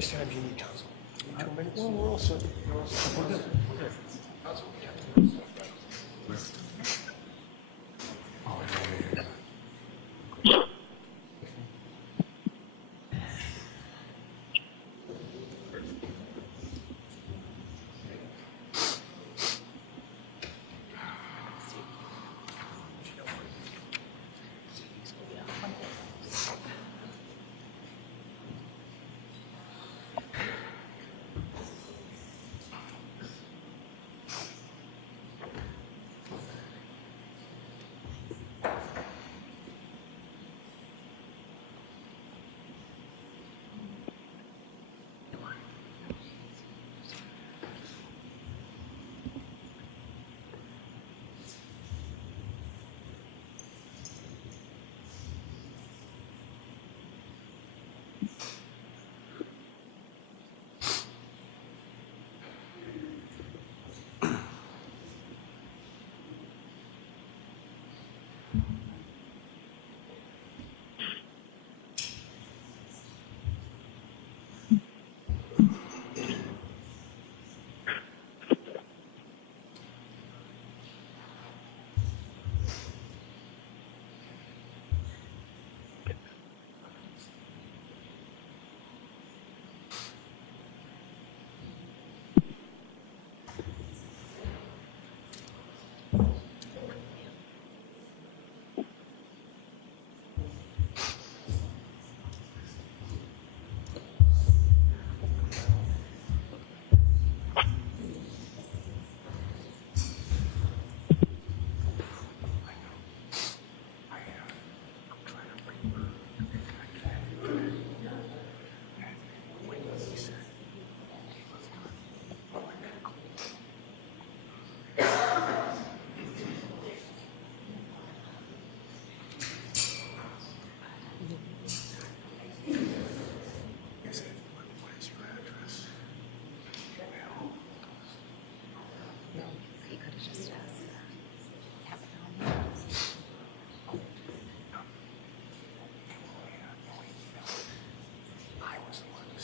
Mr. Time, do you need counsel? 2 minutes? Well, we're all set. We're all set. We're good. We're good. Counsel? Yeah. Oh, yeah.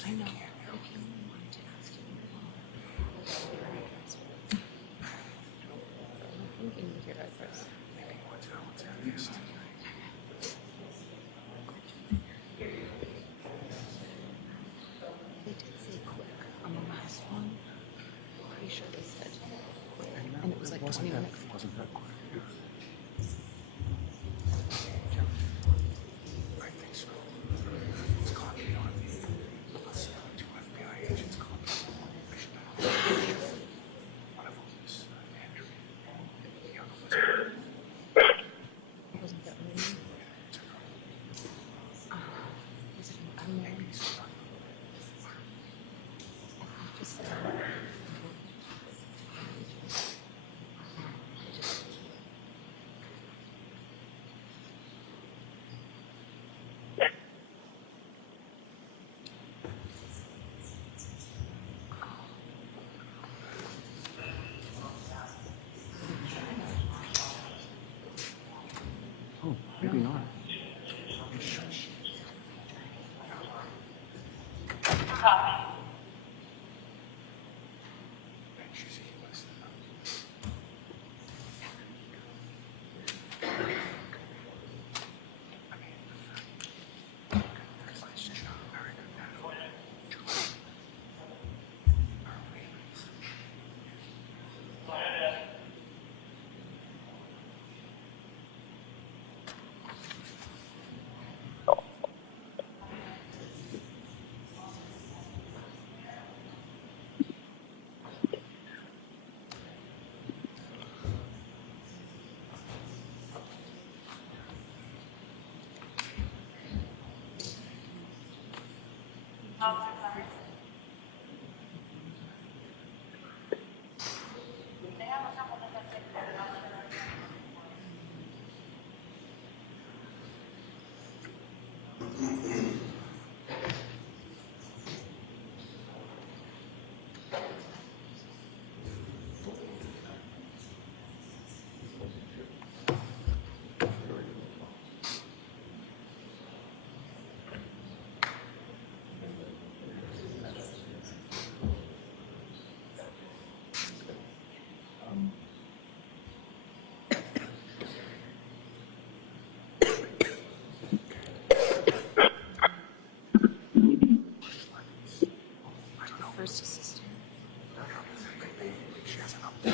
I know. If you wanted to ask him, I'm thinking with your address. They did say quick on the last one. I'm pretty sure they said. And it was like 20 minutes. It wasn't that quick. I think so. It's caught me on me. Two FBI agents called me. I should have. One of them is Andrew. The other was. Wasn't that really? Was it an unknown? going on? First assistant. She has an update.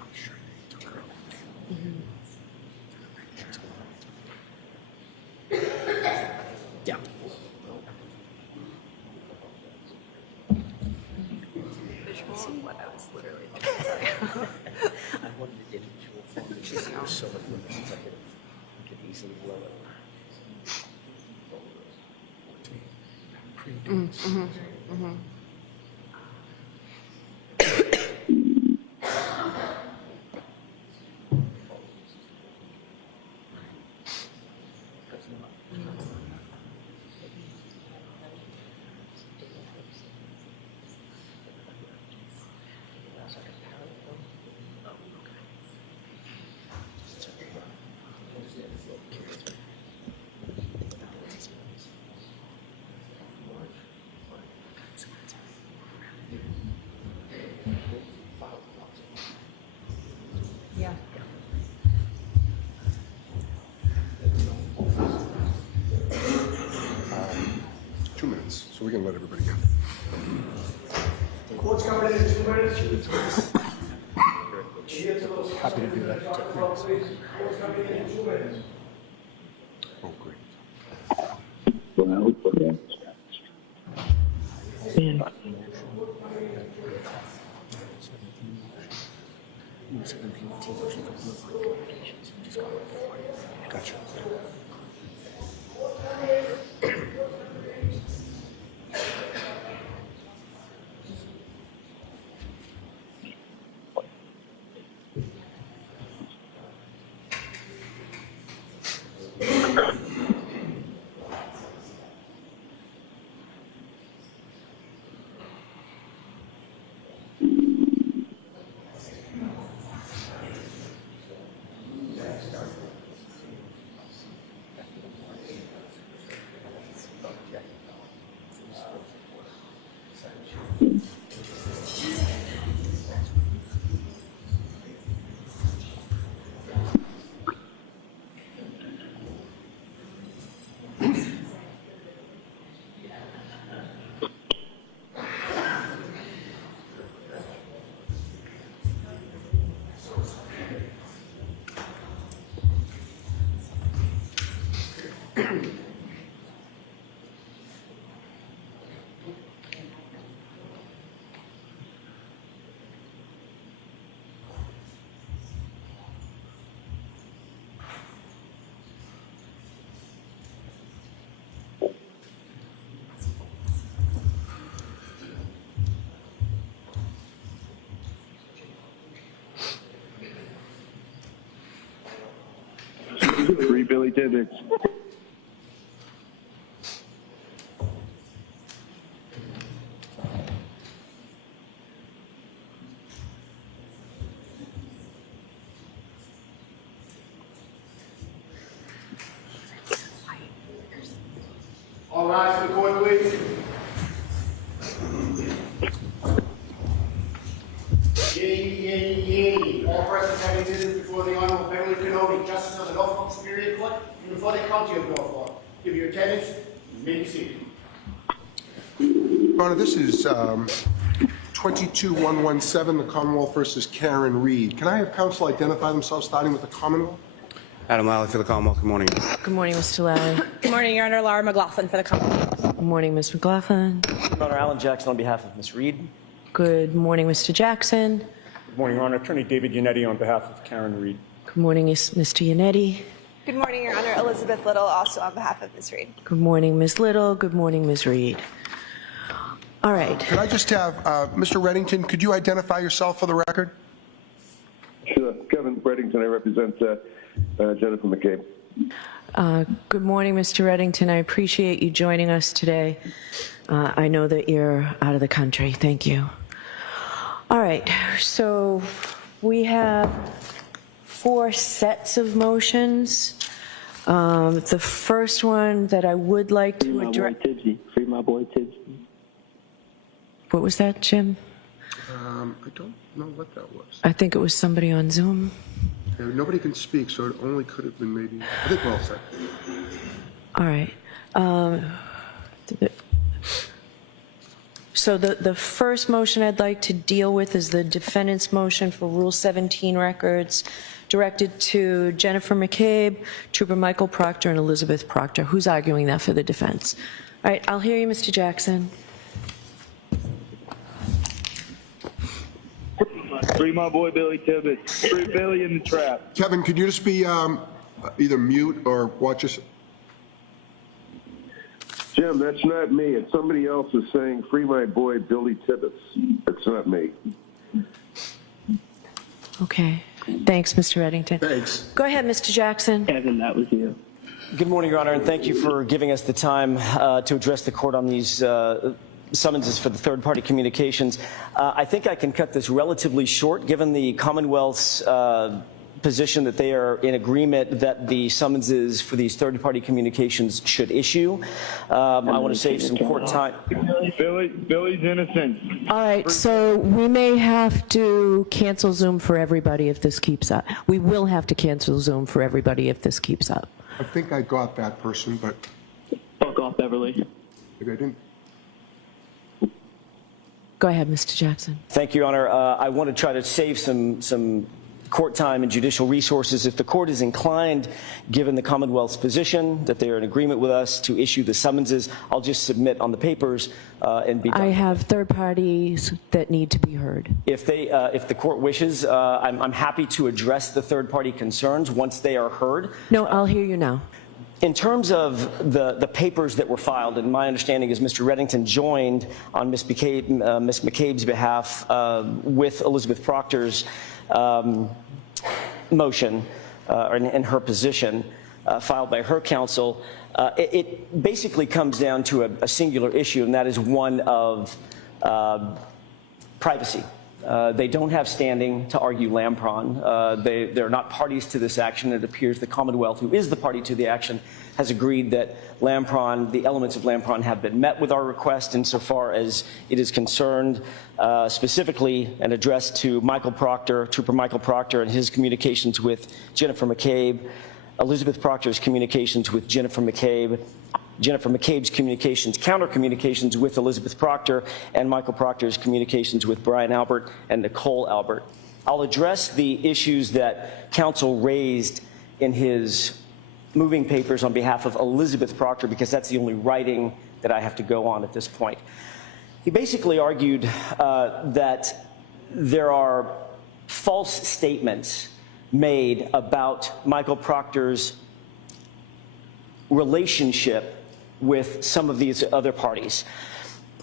I'm sure they took her. Yeah. Visual of what I was literally looking at. I wanted to get a visual form, but she's there was so much limits, I could easily blow it. Yeah. 2 minutes, so we can let everybody in. Court's coming in 2 minutes. Happy to do that. Court's coming in 2 minutes. Oh, great. Gotcha. Free Billy Tibbetts. All rise for the court, please. Yea. All persons having business before the Honorable Beverly Kenobi, Justice of the Norfolk Superior Court, and before the County of Norfolk. Give your attendance. You may be seated. Your Honor, this is 22117, the Commonwealth versus Karen Read. Can I have counsel identify themselves, starting with the Commonwealth? Adam Lally for the Commonwealth. Good morning. Good morning, Mr. Lally. Good morning, Your Honor. Laura McLaughlin for the Commonwealth. Good morning, Ms. McLaughlin. Your Honor, Alan Jackson on behalf of Ms. Read. Good morning, Mr. Jackson. Good morning, Your Honor. Attorney David Yannetti on behalf of Karen Read. Good morning, Mr. Yannetti. Good morning, Your Honor. Elizabeth Little, also on behalf of Ms. Read. Good morning, Ms. Little. Good morning, Ms. Read. All right. Could I just have, Mr. Reddington, could you identify yourself for the record? Sure. Kevin Reddington, I represent Jennifer McCabe. Good morning, Mr. Reddington. I appreciate you joining us today. I know that you're out of the country. Thank you. All right. So we have 4 sets of motions. The first one that I would like to address. Free my boy Tibbsy. What was that, Jim? I don't know what that was. I think it was somebody on Zoom. Yeah, nobody can speak, so it only could have been maybe. I think we're all set. All right. So the first motion I'd like to deal with is the defendant's motion for Rule 17 records directed to Jennifer McCabe, Trooper Michael Proctor, and Elizabeth Proctor. Who's arguing that for the defense? All right, I'll hear you, Mr. Jackson. Free my boy Billy Tibbetts. Free Billy in the trap. Kevin, could you just be either mute or watch us? Jim, that's not me. It's somebody else is saying free my boy Billy Tibbetts. That's not me. Okay. Thanks, Mr. Reddington. Thanks. Go ahead, Mr. Jackson. Kevin, that was you. Good morning, Your Honor, and thank you for giving us the time to address the court on these summonses for the third-party communications. I think I can cut this relatively short, given the Commonwealth's position that they are in agreement that the summonses for these third-party communications should issue. I want to save some court time. Billy's innocent. All right, so we may have to cancel Zoom for everybody if this keeps up. We will have to cancel Zoom for everybody if this keeps up. I think I got that person, but Fuck off, Beverly. maybe I didn't. Go ahead, Mr. Jackson. Thank you, Your Honor. I want to try to save some court time and judicial resources. If the court is inclined, given the Commonwealth's position that they are in agreement with us to issue the summonses, I'll just submit on the papers and be done. I have third parties that need to be heard. If the court wishes, I'm happy to address the third party concerns once they are heard. No, I'll hear you now. In terms of the papers that were filed, and my understanding is Mr. Reddington joined on Ms. McCabe's behalf with Elizabeth Proctor's motion and her position filed by her counsel. It basically comes down to a singular issue, and that is one of privacy. They don't have standing to argue Lampron. They're not parties to this action. It appears the Commonwealth, who is the party to the action, has agreed that Lampron, the elements of Lampron have been met with our request insofar as it is concerned, specifically and addressed to Michael Proctor, Trooper Michael Proctor, and his communications with Jennifer McCabe, Elizabeth Proctor's communications with Jennifer McCabe, Jennifer McCabe's communications, counter-communications with Elizabeth Proctor, and Michael Proctor's communications with Brian Albert and Nicole Albert. I'll address the issues that counsel raised in his moving papers on behalf of Elizabeth Proctor, because that's the only writing that I have to go on at this point. He basically argued that there are false statements made about Michael Proctor's relationship with some of these other parties.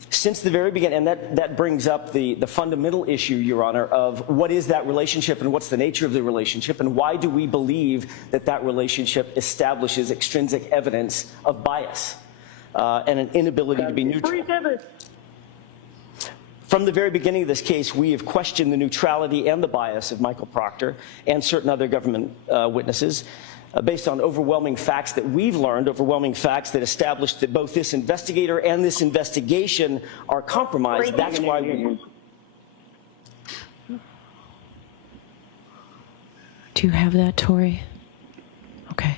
Since the very beginning, and that brings up the fundamental issue, Your Honor, of what is that relationship and what's the nature of the relationship, and why do we believe that that relationship establishes extrinsic evidence of bias and an inability to be neutral. From the very beginning of this case, we have questioned the neutrality and the bias of Michael Proctor and certain other government witnesses. based on overwhelming facts that we've learned, overwhelming facts that establish that both this investigator and this investigation are compromised. That's why we... Do you have that, Tori? Okay.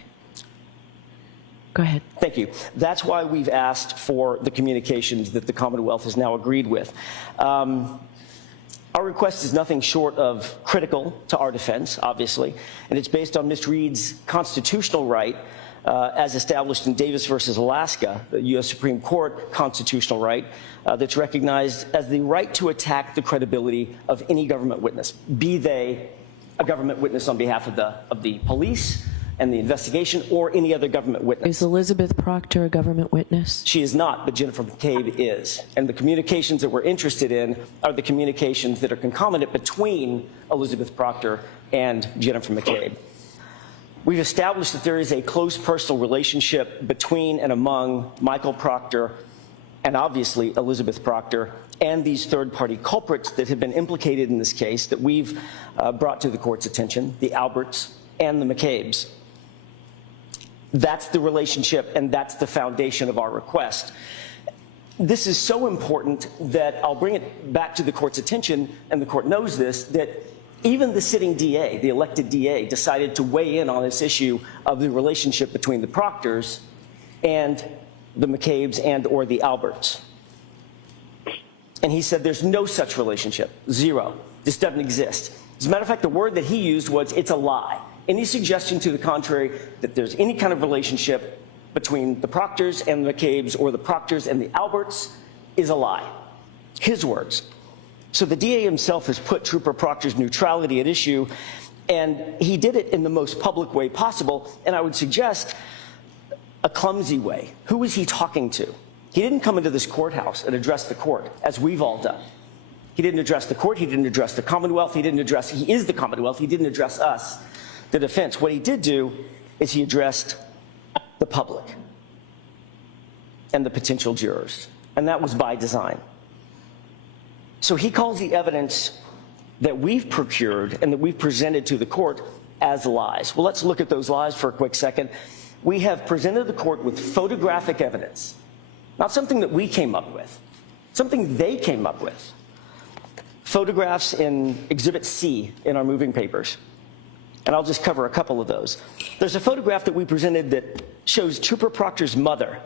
Go ahead. Thank you. That's why we've asked for the communications that the Commonwealth has now agreed with. Our request is nothing short of critical to our defense, obviously, and it's based on Ms. Read's constitutional right, as established in Davis versus Alaska, the U.S. Supreme Court constitutional right, that's recognized as the right to attack the credibility of any government witness, be they a government witness on behalf of the police and the investigation or any other government witness. Is Elizabeth Proctor a government witness? She is not, but Jennifer McCabe is. And the communications that we're interested in are the communications that are concomitant between Elizabeth Proctor and Jennifer McCabe. We've established that there is a close personal relationship between and among Michael Proctor and obviously Elizabeth Proctor and these third-party culprits that have been implicated in this case that we've brought to the court's attention, the Alberts and the McCabes. That's the relationship, and that's the foundation of our request. This is so important that I'll bring it back to the court's attention, and the court knows this, that even the sitting DA, the elected DA, decided to weigh in on this issue of the relationship between the Proctors and the McCabes and or the Alberts. And he said there's no such relationship, zero. This doesn't exist. As a matter of fact, the word that he used was, it's a lie. Any suggestion to the contrary that there's any kind of relationship between the Proctors and the McCabes or the Proctors and the Alberts is a lie. His words. So the DA himself has put Trooper Proctor's neutrality at issue, and he did it in the most public way possible, and I would suggest a clumsy way. Who was he talking to? He didn't come into this courthouse and address the court, as we've all done. He didn't address the court, he didn't address the Commonwealth, he is the Commonwealth, he didn't address us, the defense. What he did do is he addressed the public and the potential jurors, and that was by design. So he calls the evidence that we've procured and that we've presented to the court as lies. Well, let's look at those lies for a quick second. We have presented the court with photographic evidence, not something that we came up with, something they came up with. Photographs in Exhibit C in our moving papers. And I'll just cover a couple of those. There's a photograph that we presented that shows Trooper Proctor's mother,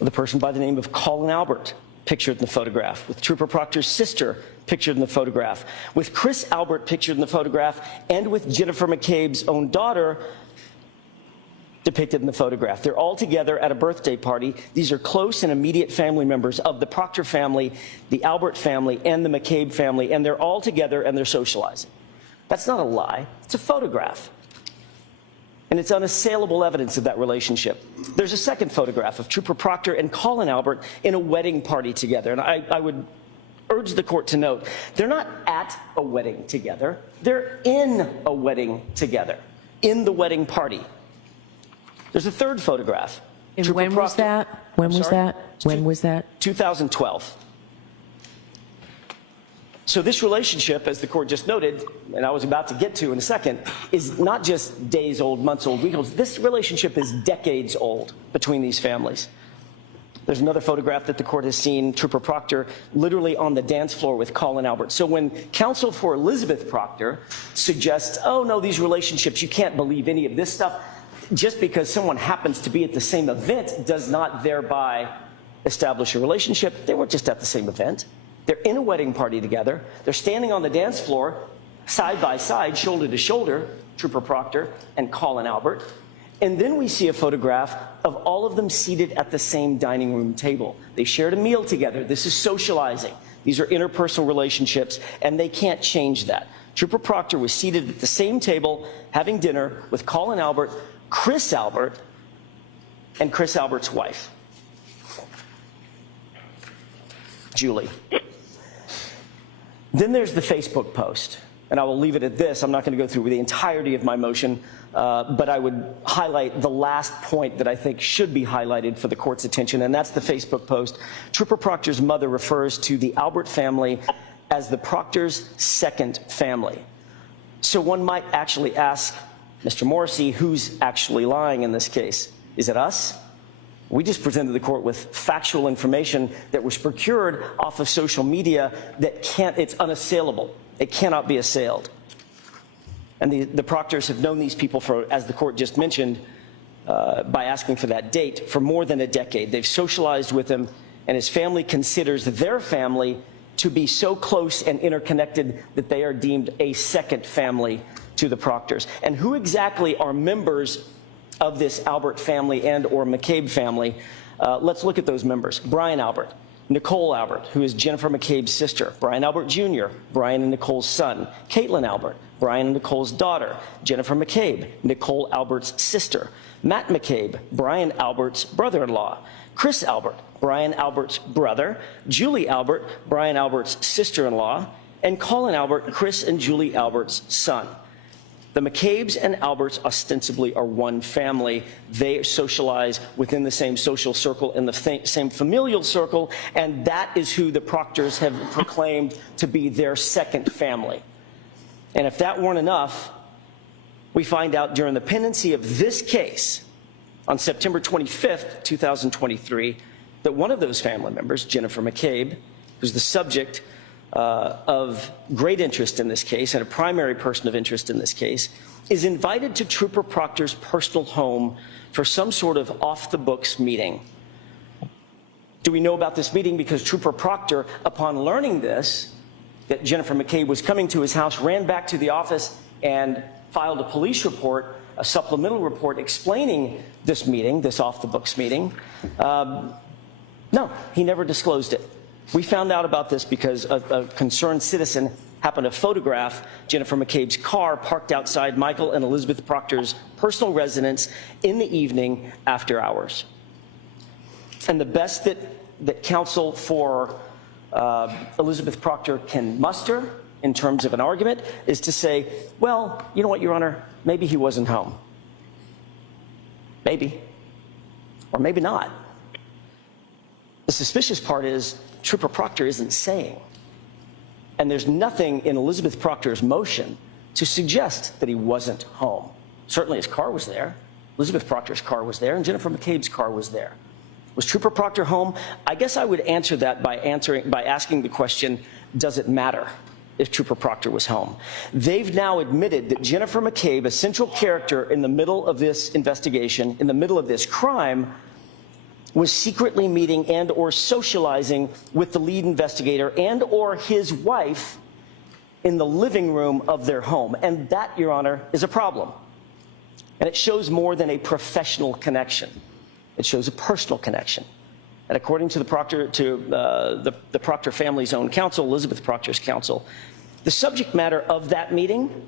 the person by the name of Colin Albert, pictured in the photograph, with Trooper Proctor's sister pictured in the photograph, with Chris Albert pictured in the photograph, and with Jennifer McCabe's own daughter depicted in the photograph. They're all together at a birthday party. These are close and immediate family members of the Proctor family, the Albert family, and the McCabe family, and they're all together and they're socializing. That's not a lie. It's a photograph. And it's unassailable evidence of that relationship. There's a second photograph of Trooper Proctor and Colin Albert in a wedding party together. And I would urge the court to note, they're not at a wedding together. They're in a wedding together, in the wedding party. There's a third photograph. And when was that? When was that? When was that? 2012. So this relationship, as the court just noted, and I was about to get to in a second, is not just days old, months old, weeks old. This relationship is decades old between these families. There's another photograph that the court has seen, Trooper Proctor literally on the dance floor with Colin Albert. So when counsel for Elizabeth Proctor suggests, oh no, these relationships, you can't believe any of this stuff, just because someone happens to be at the same event does not thereby establish a relationship. They weren't just at the same event. They're in a wedding party together. They're standing on the dance floor, side by side, shoulder to shoulder, Trooper Proctor and Colin Albert. And then we see a photograph of all of them seated at the same dining room table. They shared a meal together. This is socializing. These are interpersonal relationships, and they can't change that. Trooper Proctor was seated at the same table, having dinner with Colin Albert, Chris Albert, and Chris Albert's wife, Julie. Then there's the Facebook post, and I will leave it at this. I'm not going to go through the entirety of my motion, but I would highlight the last point that I think should be highlighted for the court's attention, and that's the Facebook post. Trooper Proctor's mother refers to the Albert family as the Proctor's second family. So one might actually ask, Mr. Morrissey, who's actually lying in this case? Is it us? We just presented the court with factual information that was procured off of social media that it's unassailable. It cannot be assailed. And the proctors have known these people for, as the court just mentioned, by asking for that date, for more than a decade. They've socialized with him, and his family considers their family to be so close and interconnected that they are deemed a second family to the proctors. And who exactly are members of this Albert family and or McCabe family? Let's look at those members. Brian Albert, Nicole Albert, who is Jennifer McCabe's sister, Brian Albert Jr., Brian and Nicole's son, Caitlin Albert, Brian and Nicole's daughter, Jennifer McCabe, Nicole Albert's sister, Matt McCabe, Brian Albert's brother-in-law, Chris Albert, Brian Albert's brother, Julie Albert, Brian Albert's sister-in-law, and Colin Albert, Chris and Julie Albert's son. The McCabes and Alberts ostensibly are one family. They socialize within the same social circle and the same familial circle, and that is who the proctors have proclaimed to be their second family. And if that weren't enough, we find out during the pendency of this case on September 25th, 2023, that one of those family members, Jennifer McCabe, who's the subject of great interest in this case and a primary person of interest in this case, is invited to Trooper Proctor's personal home for some sort of off-the-books meeting. Do we know about this meeting? Because Trooper Proctor, upon learning this, that Jennifer McCabe was coming to his house, ran back to the office and filed a police report, a supplemental report explaining this meeting, this off-the-books meeting. No, he never disclosed it. We found out about this because a concerned citizen happened to photograph Jennifer McCabe's car parked outside Michael and Elizabeth Proctor's personal residence in the evening after hours. And the best that counsel for Elizabeth Proctor can muster in terms of an argument is to say, well, you know what, Your Honor, maybe he wasn't home. Maybe. Or maybe not. The suspicious part is Trooper Proctor isn't saying. And there's nothing in Elizabeth Proctor's motion to suggest that he wasn't home. Certainly his car was there. Elizabeth Proctor's car was there, and Jennifer McCabe's car was there. Was Trooper Proctor home? I guess I would answer that by asking the question, does it matter if Trooper Proctor was home? They've now admitted that Jennifer McCabe, a central character in the middle of this investigation, in the middle of this crime, was secretly meeting and or socializing with the lead investigator and or his wife in the living room of their home. And that, Your Honor, is a problem. And it shows more than a professional connection. It shows a personal connection. And according to the Proctor family's own counsel, Elizabeth Proctor's counsel, the subject matter of that meeting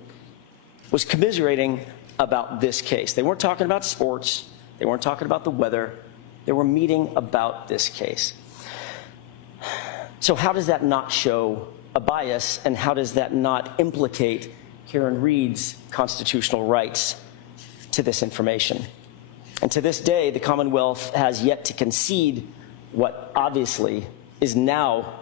was commiserating about this case. They weren't talking about sports. They weren't talking about the weather. They were meeting about this case. So how does that not show a bias, and how does that not implicate Karen Read's constitutional rights to this information? And to this day, the Commonwealth has yet to concede what obviously is now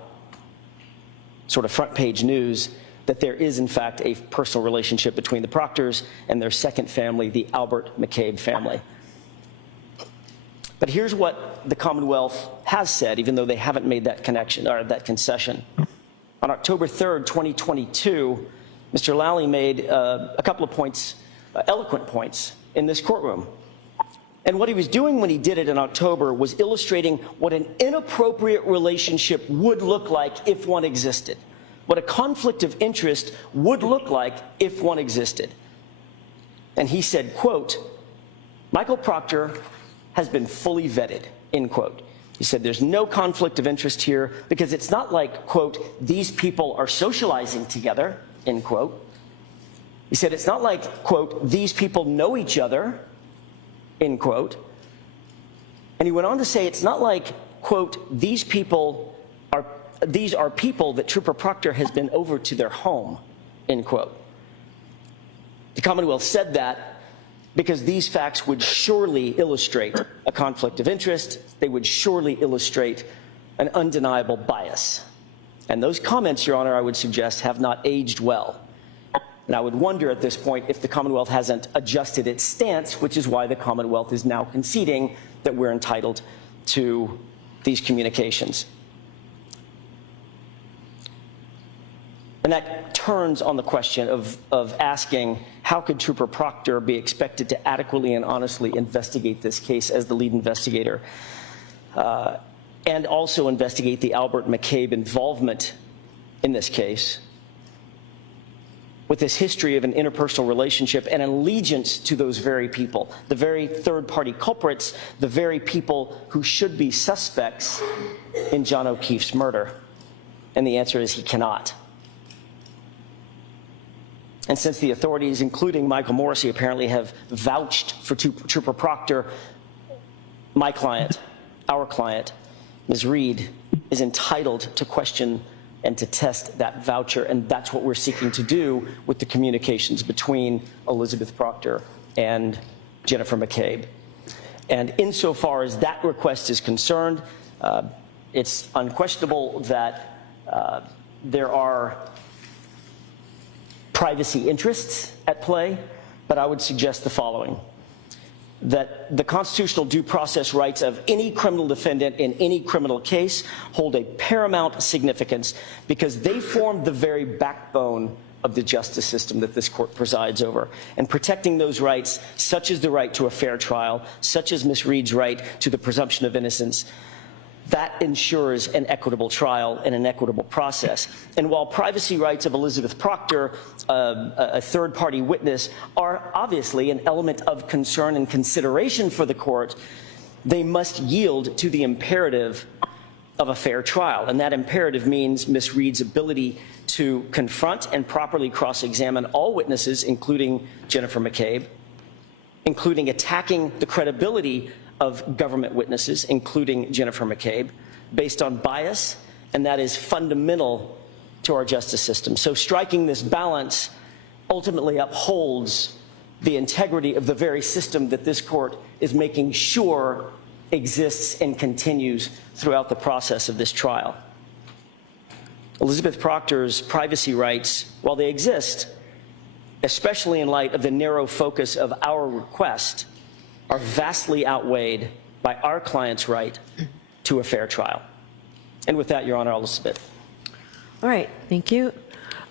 sort of front page news, that there is in fact a personal relationship between the Proctors and their second family, the Albert McCabe family. But here's what the Commonwealth has said, even though they haven't made that connection or that concession. On October 3rd, 2022, Mr. Lally made a couple of points, eloquent points, in this courtroom. And what he was doing when he did it in October was illustrating what an inappropriate relationship would look like if one existed, what a conflict of interest would look like if one existed. And he said, quote, Michael Proctor has been fully vetted, end quote. He said there's no conflict of interest here because it's not like, quote, these people are socializing together, end quote. He said it's not like, quote, these people know each other, end quote. And he went on to say it's not like, quote, these are people that Trooper Proctor has been over to their home, end quote. The Commonwealth said that because these facts would surely illustrate a conflict of interest. They would surely illustrate an undeniable bias. And those comments, Your Honor, I would suggest have not aged well. And I would wonder at this point if the Commonwealth hasn't adjusted its stance, which is why the Commonwealth is now conceding that we're entitled to these communications. And that turns on the question of asking, how could Trooper Proctor be expected to adequately and honestly investigate this case as the lead investigator, and also investigate the Albert McCabe involvement in this case, with this history of an interpersonal relationship and allegiance to those very people, the very third-party culprits, the very people who should be suspects in John O'Keefe's murder? And the answer is he cannot. And since the authorities, including Michael Morrissey, apparently have vouched for Trooper Proctor, my client, our client, Ms. Read, is entitled to question and to test that voucher, and that's what we're seeking to do with the communications between Elizabeth Proctor and Jennifer McCabe. And insofar as that request is concerned, it's unquestionable that there are privacy interests at play, but I would suggest the following: that the constitutional due process rights of any criminal defendant in any criminal case hold a paramount significance because they form the very backbone of the justice system that this court presides over. And protecting those rights, such as the right to a fair trial, such as Ms. Read's right to the presumption of innocence, that ensures an equitable trial and an equitable process. And while privacy rights of Elizabeth Proctor, a third-party witness, are obviously an element of concern and consideration for the court, they must yield to the imperative of a fair trial. And that imperative means Ms. Read's ability to confront and properly cross-examine all witnesses, including Jennifer McCabe, including attacking the credibility of government witnesses, including Jennifer McCabe, based on bias, and that is fundamental to our justice system. So striking this balance ultimately upholds the integrity of the very system that this court is making sure exists and continues throughout the process of this trial. Elizabeth Proctor's privacy rights, while they exist, especially in light of the narrow focus of our request, are vastly outweighed by our client's right to a fair trial. And with that, Your Honor, I'll submit. All right, thank you.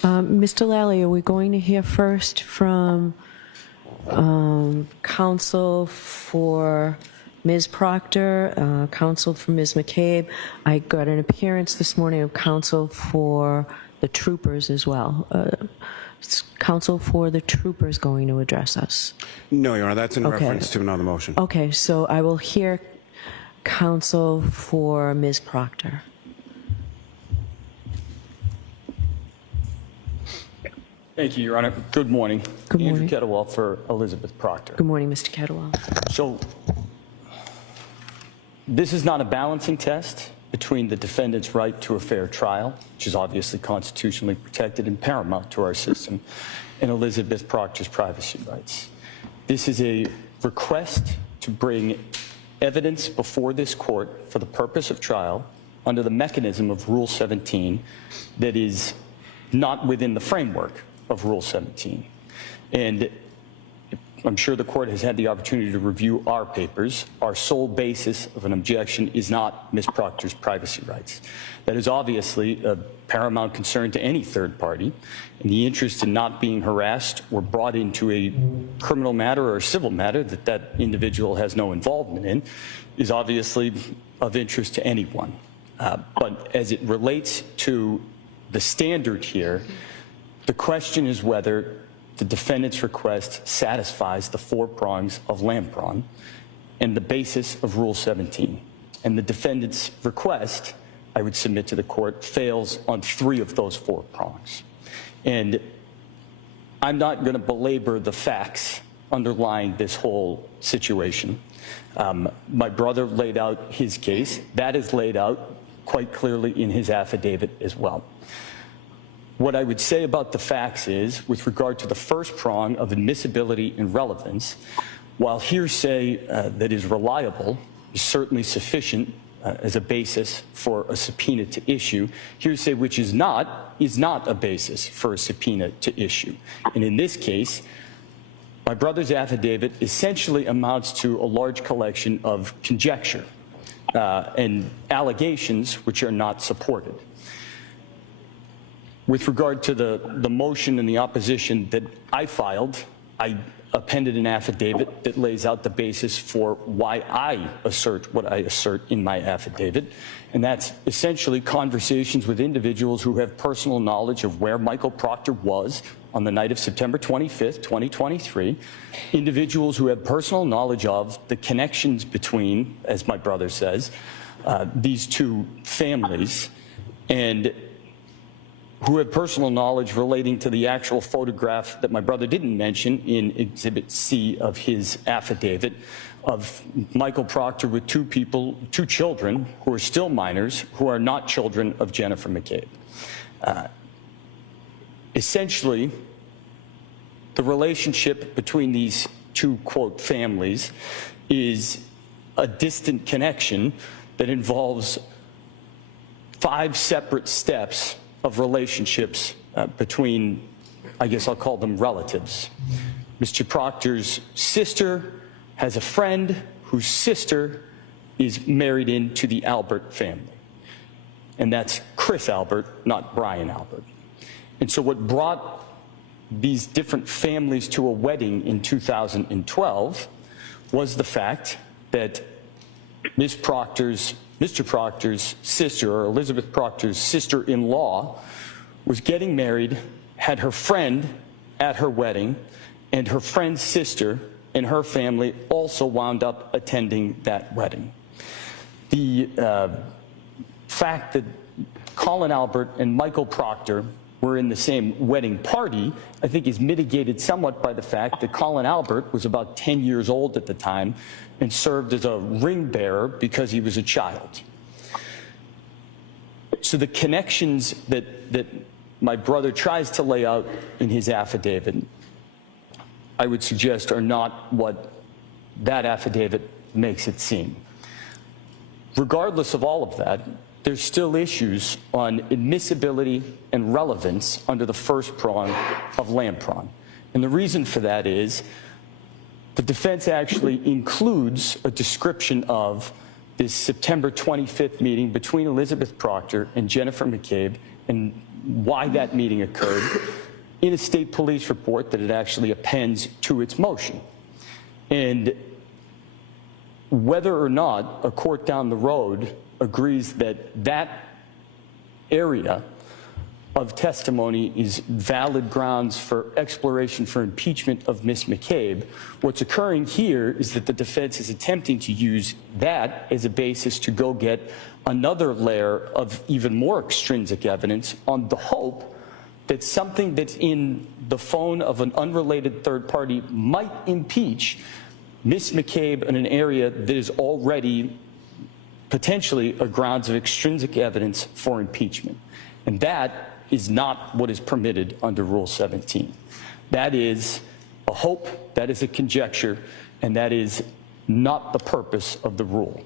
Mr. Lally, are we going to hear first from counsel for Ms. Proctor, counsel for Ms. McCabe? I got an appearance this morning of counsel for the troopers as well. Is counsel for the troopers going to address us? No, Your Honor, that's in reference to another motion. Okay, so I will hear counsel for Ms. Proctor. Thank you, Your Honor. Good morning. Good morning. Andrew Kettlewell for Elizabeth Proctor. Good morning, Mr. Kettlewell. So this is not a balancing test between the defendant's right to a fair trial, which is obviously constitutionally protected and paramount to our system, and Elizabeth Proctor's privacy rights. This is a request to bring evidence before this court for the purpose of trial under the mechanism of Rule 17 that is not within the framework of Rule 17. And I'm sure the court has had the opportunity to review our papers. Our sole basis of an objection is not Ms. Proctor's privacy rights. That is obviously a paramount concern to any third party, and the interest in not being harassed or brought into a criminal matter or a civil matter that that individual has no involvement in is obviously of interest to anyone. But as it relates to the standard here, the question is whether the defendant's request satisfies the 4 prongs of Lampron and the basis of Rule 17. And the defendant's request, I would submit to the court, fails on 3 of those 4 prongs. And I'm not going to belabor the facts underlying this whole situation. My brother laid out his case. That is laid out quite clearly in his affidavit as well. What I would say about the facts is, with regard to the first prong of admissibility and relevance, while hearsay that is reliable is certainly sufficient as a basis for a subpoena to issue. Hearsay which is not a basis for a subpoena to issue. And in this case, my brother's affidavit essentially amounts to a large collection of conjecture and allegations which are not supported. With regard to the motion and the opposition that I filed, I appended an affidavit that lays out the basis for why I assert what I assert in my affidavit, and that's essentially conversations with individuals who have personal knowledge of where Michael Proctor was on the night of September 25th, 2023, individuals who have personal knowledge of the connections between, as my brother says, these two families, and who have personal knowledge relating to the actual photograph that my brother didn't mention in Exhibit C of his affidavit of Michael Proctor with two children who are still minors, who are not children of Jennifer McCabe. Essentially, the relationship between these two, quote, families is a distant connection that involves 5 separate steps of relationships between, I guess I'll call them relatives. Mr. Proctor's sister has a friend whose sister is married into the Albert family. And that's Chris Albert, not Brian Albert. And so what brought these different families to a wedding in 2012 was the fact that Mr. Proctor's sister, or Elizabeth Proctor's sister-in-law, was getting married, had her friend at her wedding, and her friend's sister and her family also wound up attending that wedding. The fact that Colin Albert and Michael Proctor were in the same wedding party, I think, is mitigated somewhat by the fact that Colin Albert was about 10 years old at the time and served as a ring bearer because he was a child. So the connections that my brother tries to lay out in his affidavit, I would suggest, are not what that affidavit makes it seem. Regardless of all of that, there's still issues on admissibility and relevance under the first prong of Lampron. And the reason for that is the defense actually includes a description of this September 25th meeting between Elizabeth Proctor and Jennifer McCabe and why that meeting occurred in a state police report that it actually appends to its motion. And whether or not a court down the road agrees that that area of testimony is valid grounds for exploration for impeachment of Ms. McCabe, what's occurring here is that the defense is attempting to use that as a basis to go get another layer of even more extrinsic evidence on the hope that something that's in the phone of an unrelated third party might impeach Ms. McCabe in an area that is already potentially a grounds of extrinsic evidence for impeachment. And that is not what is permitted under Rule 17. That is a hope, that is a conjecture, and that is not the purpose of the rule.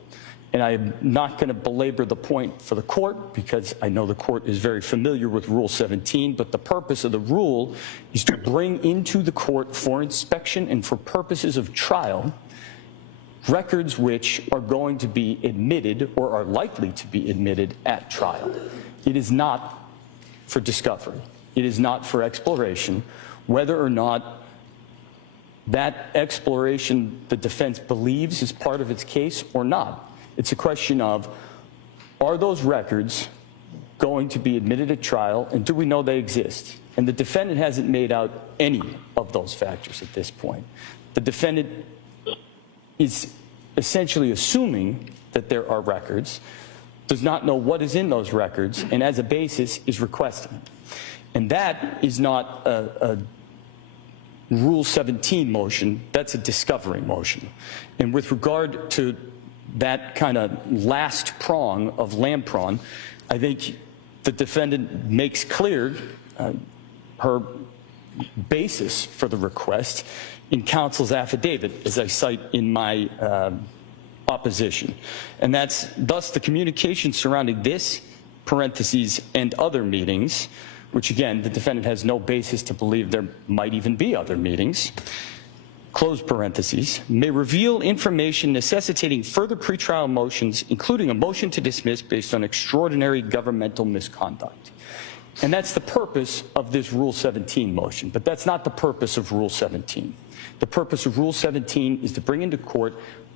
And I'm not going to belabor the point for the court because I know the court is very familiar with Rule 17, but the purpose of the rule is to bring into the court for inspection and for purposes of trial records which are going to be admitted or are likely to be admitted at trial. It is not for discovery. It is not for exploration. Whether or not that exploration the defense believes is part of its case or not, it's a question of, are those records going to be admitted at trial, and do we know they exist? And the defendant hasn't made out any of those factors at this point. The defendant is essentially assuming that there are records, does not know what is in those records, and as a basis is requesting. And that is not a Rule 17 motion, that's a discovery motion. And with regard to that kind of last prong of Lampron, I think the defendant makes clear her basis for the request in counsel's affidavit, as I cite in my opposition. And that's thus the communication surrounding this, parentheses, and other meetings, which again, the defendant has no basis to believe there might even be other meetings, close parentheses, may reveal information necessitating further pretrial motions, including a motion to dismiss based on extraordinary governmental misconduct. And that's the purpose of this Rule 17 motion, but that's not the purpose of Rule 17. The purpose of Rule 17 is to bring into court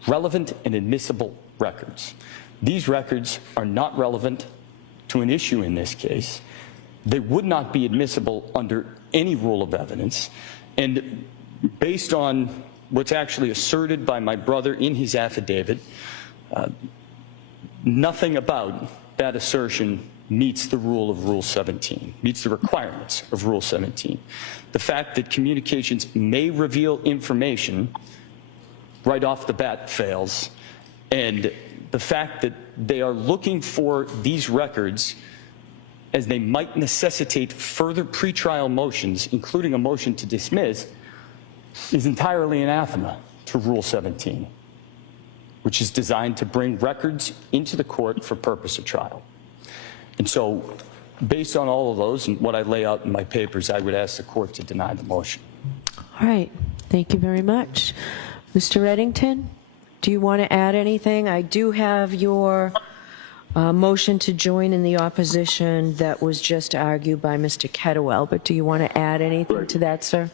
relevant and admissible records. These records are not relevant to an issue in this case. They would not be admissible under any rule of evidence. And based on what's actually asserted by my brother in his affidavit, nothing about that assertion meets the rule of Rule 17, meets the requirements of Rule 17. The fact that communications may reveal information right off the bat fails, and the fact that they are looking for these records as they might necessitate further pretrial motions, including a motion to dismiss, is entirely anathema to Rule 17, which is designed to bring records into the court for purpose of trial. And so, based on all of those and what I lay out in my papers, I would ask the court to deny the motion. All right. Thank you very much. Mr. Reddington, do you want to add anything? I do have your motion to join in the opposition that was just argued by Mr. Kettlewell, but do you want to add anything to that, sir?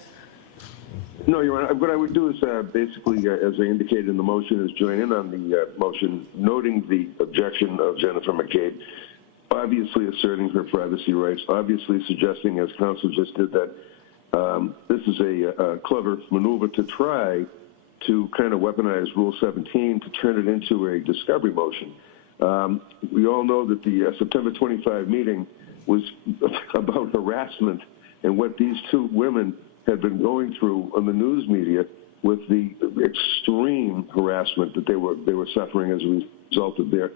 No, Your Honor. What I would do is basically, as I indicated in the motion, is join in on the motion, noting the objection of Jennifer McCabe, obviously asserting her privacy rights, obviously suggesting, as counsel just did, that this is a clever maneuver to try to kind of weaponize Rule 17 to turn it into a discovery motion. We all know that the September 25 meeting was about harassment and what these two women had been going through on the news media with the extreme harassment that they were suffering as a result of their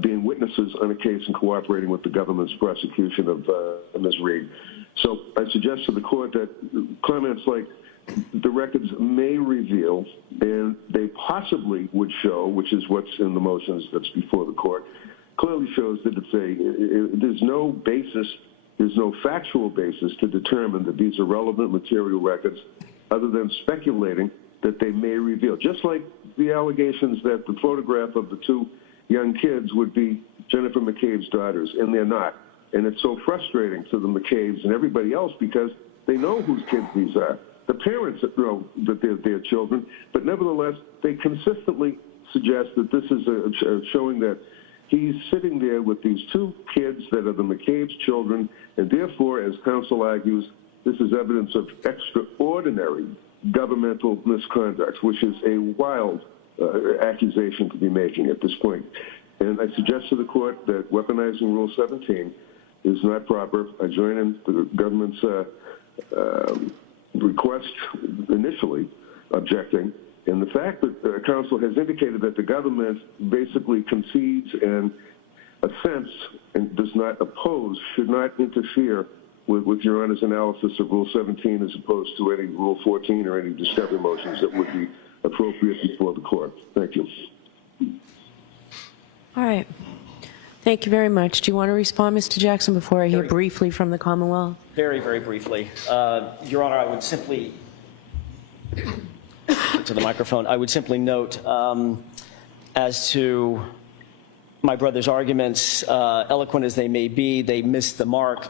being witnesses on a case and cooperating with the government's prosecution of Ms. Read. So I suggest to the court that comments like the records may reveal, and they possibly would show, which is what's in the motions that's before the court, clearly shows that there's no basis, there's no factual basis to determine that these are relevant material records other than speculating that they may reveal. Just like the allegations that the photograph of the two young kids would be Jennifer McCabe's daughters, and they're not. And it's so frustrating to the McCabe's and everybody else because they know whose kids these are. The parents know that they're their children, but nevertheless, they consistently suggest that this is showing that he's sitting there with these two kids that are the McCabe's children, and therefore, as counsel argues, this is evidence of extraordinary governmental misconduct, which is a wild accusation to be making at this point. And I suggest to the court that weaponizing Rule 17 is not proper. I join in the government's request initially objecting, and the fact that counsel has indicated that the government basically concedes and assents and does not oppose should not interfere with Your Honor's analysis of Rule 17 as opposed to any Rule 14 or any discovery motions that would be appropriate before the court. Thank you. All right. Thank you very much. Do you want to respond, Mr. Jackson, before I hear briefly from the Commonwealth? Very, very briefly. Your Honor, I would simply, to the microphone, I would simply note as to my brother's arguments, eloquent as they may be, they missed the mark.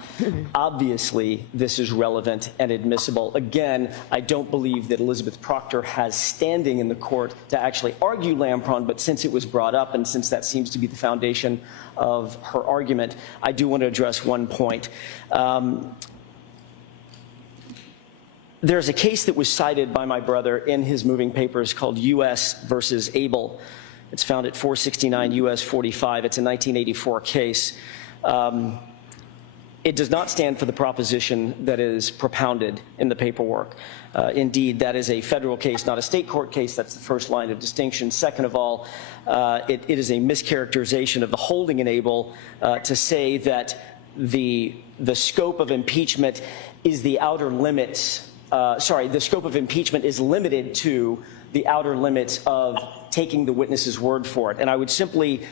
Obviously, this is relevant and admissible. Again, I don't believe that Elizabeth Proctor has standing in the court to actually argue Lampron, but since it was brought up and since that seems to be the foundation of her argument, I do want to address one point. There's a case that was cited by my brother in his moving papers called U.S. versus Abel. It's found at 469 U.S. 45. It's a 1984 case. It does not stand for the proposition that is propounded in the paperwork. Indeed, that is a federal case, not a state court case. That's the first line of distinction. Second of all, it is a mischaracterization of the holding in Abel to say that the scope of impeachment is the outer limits. The scope of impeachment is limited to the outer limits of taking the witness's word for it. And I would simply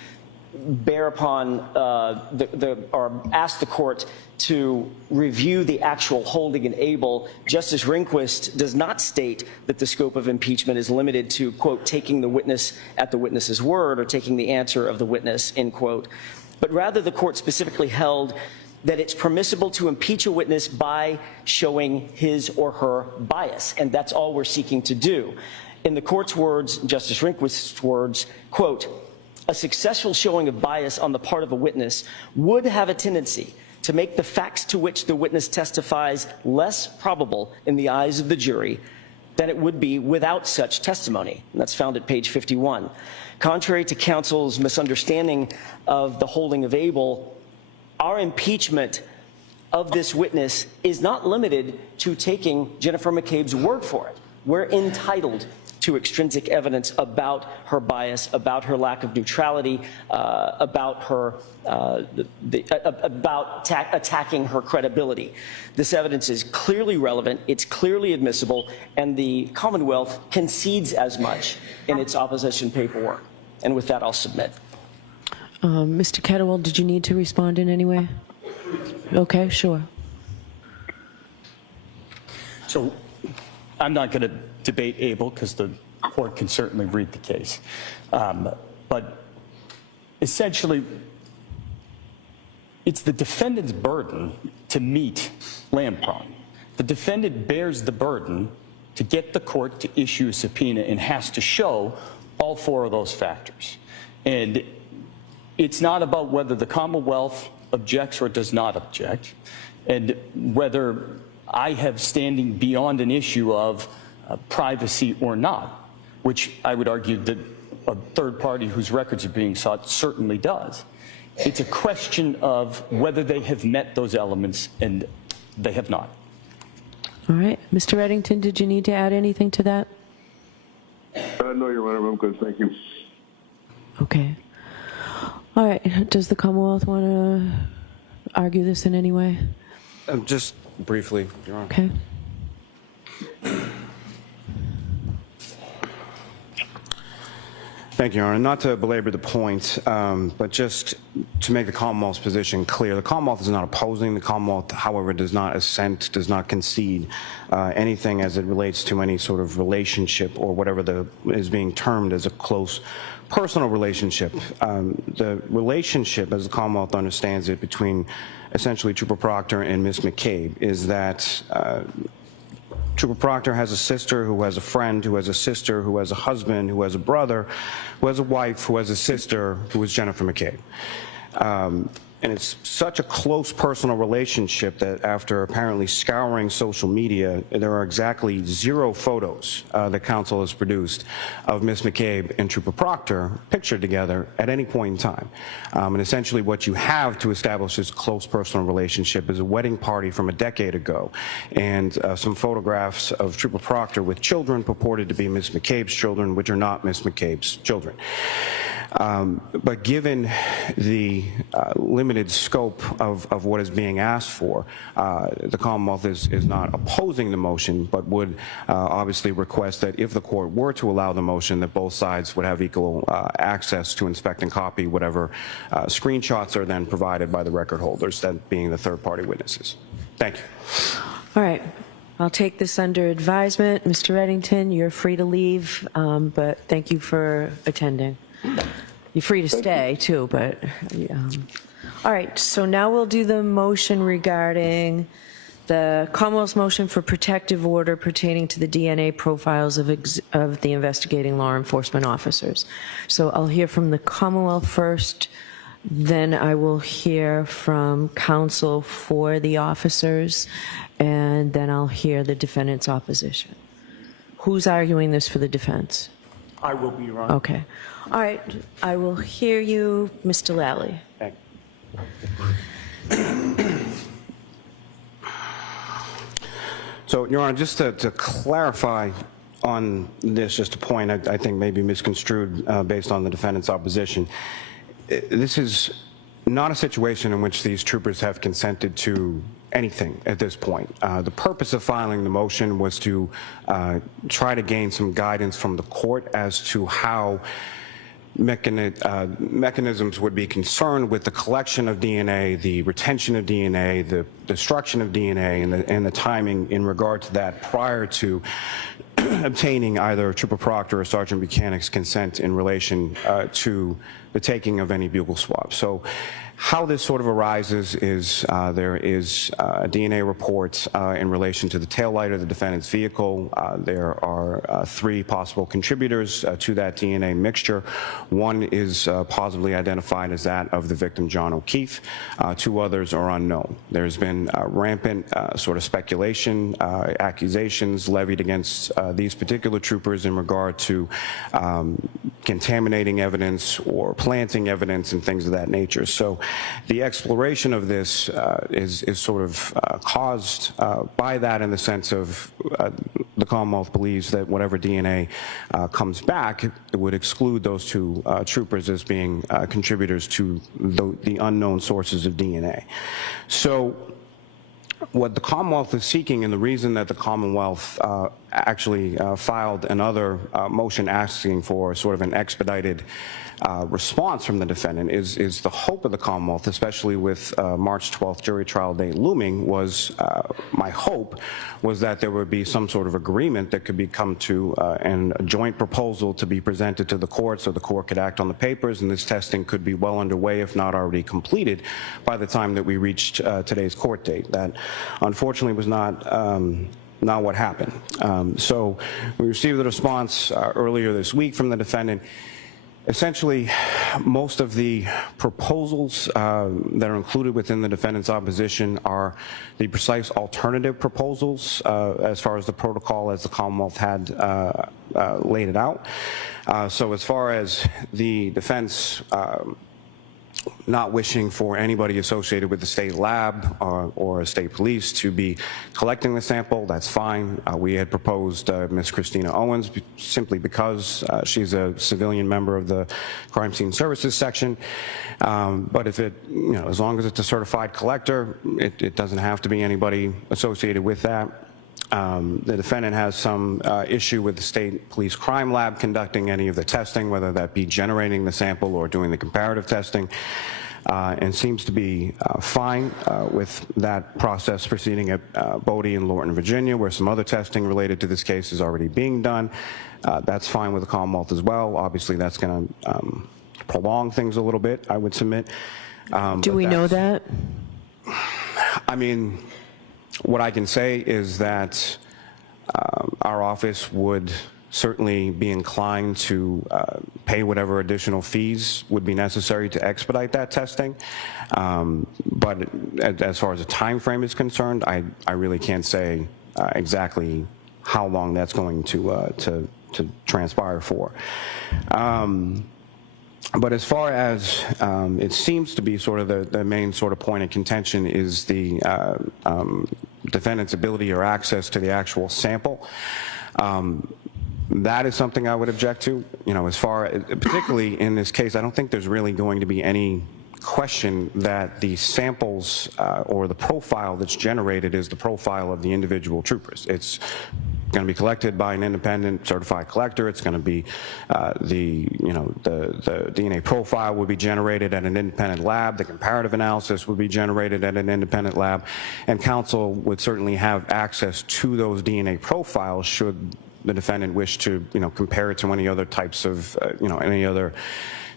bear upon or ask the court to review the actual holding in Abel. Justice Rehnquist does not state that the scope of impeachment is limited to, quote, taking the witness at the witness's word or taking the answer of the witness, end quote. But rather, the court specifically held that it's permissible to impeach a witness by showing his or her bias, and that's all we're seeking to do. In the court's words, Justice Rehnquist's words, quote, a successful showing of bias on the part of a witness would have a tendency to make the facts to which the witness testifies less probable in the eyes of the jury than it would be without such testimony. And that's found at page 51. Contrary to counsel's misunderstanding of the holding of Abel, our impeachment of this witness is not limited to taking Jennifer McCabe's word for it. We're entitled to extrinsic evidence about her bias, about her lack of neutrality, about her attacking her credibility. This evidence is clearly relevant, it's clearly admissible, and the Commonwealth concedes as much in its opposition paperwork. And with that, I'll submit. Mr. Kettlewell, did you need to respond in any way? Okay, sure. So I'm not going to debate Abel because the court can certainly read the case. But essentially, it's the defendant's burden to meet Lampron. The defendant bears the burden to get the court to issue a subpoena and has to show all four of those factors. And it's not about whether the Commonwealth objects or does not object, and whether I have standing beyond an issue of privacy or not, which I would argue that a third party whose records are being sought certainly does. It's a question of whether they have met those elements, and they have not. All right. Mr. Reddington, did you need to add anything to that? No, Your Honor, I'm good. Thank you. Okay. All right. Does the Commonwealth want to argue this in any way? Just briefly, Your Honor. Okay. Thank you, Your Honor. Not to belabor the point, but just to make the Commonwealth's position clear, the Commonwealth is not opposing. The Commonwealth, however, does not assent, does not concede anything as it relates to any sort of relationship or whatever is being termed as a close personal relationship. The relationship, as the Commonwealth understands it, between essentially Trooper Proctor and Ms. McCabe is that Trooper Proctor has a sister who has a friend who has a sister who has a husband who has a brother who has a wife who has a sister who is Jennifer McCabe. And it's such a close personal relationship that after apparently scouring social media, there are exactly 0 photos that counsel has produced of Ms. McCabe and Trooper Proctor pictured together at any point in time. And essentially what you have to establish this close personal relationship is a wedding party from a decade ago and some photographs of Trooper Proctor with children purported to be Ms. McCabe's children, which are not Ms. McCabe's children. But given the limited scope of what is being asked for, the Commonwealth is not opposing the motion, but would obviously request that if the court were to allow the motion, that both sides would have equal access to inspect and copy whatever screenshots are then provided by the record holders, that being the third-party witnesses. Thank you. All right. I'll take this under advisement. Mr. Reddington, you're free to leave, but thank you for attending. You're free to stay, too, but... All right, so now we'll do the motion regarding the Commonwealth's motion for protective order pertaining to the DNA profiles of the investigating law enforcement officers. So I'll hear from the Commonwealth first, then I will hear from counsel for the officers, and then I'll hear the defendant's opposition. Who's arguing this for the defense? I will be, Your Honor. Okay. All right, I will hear you, Mr. Lally. Thank you. So, Your Honor, just to clarify on this, just a point I think maybe misconstrued based on the defendant's opposition. This is not a situation in which these troopers have consented to anything at this point. The purpose of filing the motion was to try to gain some guidance from the court as to how mechanisms would be concerned with the collection of DNA, the retention of DNA, the destruction of DNA, and the timing in regard to that prior to obtaining either Trooper Proctor or Sergeant Buchanan's consent in relation to the taking of any bugle swab. So how this sort of arises is there is a DNA report in relation to the taillight of the defendant's vehicle. There are 3 possible contributors to that DNA mixture. One is positively identified as that of the victim, John O'Keefe. 2 others are unknown. There's been rampant sort of speculation, accusations levied against these particular troopers in regard to contaminating evidence or planting evidence and things of that nature. So the exploration of this is sort of caused by that, in the sense of the Commonwealth believes that whatever DNA comes back, it would exclude those 2 troopers as being contributors to the unknown sources of DNA. So what the Commonwealth is seeking, and the reason that the Commonwealth actually filed another motion asking for sort of an expedited response from the defendant, is the hope of the Commonwealth, especially with March 12th jury trial date looming, was my hope was that there would be some sort of agreement that could be come to and a joint proposal to be presented to the court so the court could act on the papers, and this testing could be well underway, if not already completed, by the time that we reached today's court date. That unfortunately was not what happened. So we received the response earlier this week from the defendant. Essentially, most of the proposals that are included within the defendant's opposition are the precise alternative proposals as far as the protocol as the Commonwealth had laid it out. So as far as the defense not wishing for anybody associated with the state lab or state police to be collecting the sample, that's fine. We had proposed Ms. Christina Owens simply because she's a civilian member of the Crime Scene Services section. But if it, as long as it's a certified collector, it doesn't have to be anybody associated with that. The defendant has some issue with the state police crime lab conducting any of the testing, whether that be generating the sample or doing the comparative testing, and seems to be fine with that process proceeding at Bodie and Lorton, Virginia, where some other testing related to this case is already being done. That's fine with the Commonwealth as well. Obviously, that's going to prolong things a little bit, I would submit. Do we know that? I mean, what I can say is that our office would certainly be inclined to pay whatever additional fees would be necessary to expedite that testing. But as far as the time frame is concerned, I really can't say exactly how long that's going to transpire for. But as far as it seems to be sort of the main sort of point of contention is the defendant's ability or access to the actual sample. That is something I would object to. As far as, particularly in this case, I don't think there's really going to be any question that the samples or the profile that's generated is the profile of the individual troopers. It's going to be collected by an independent certified collector. It's going to be the DNA profile would be generated at an independent lab. The comparative analysis would be generated at an independent lab, and counsel would certainly have access to those DNA profiles should the defendant wish to compare it to any other types of any other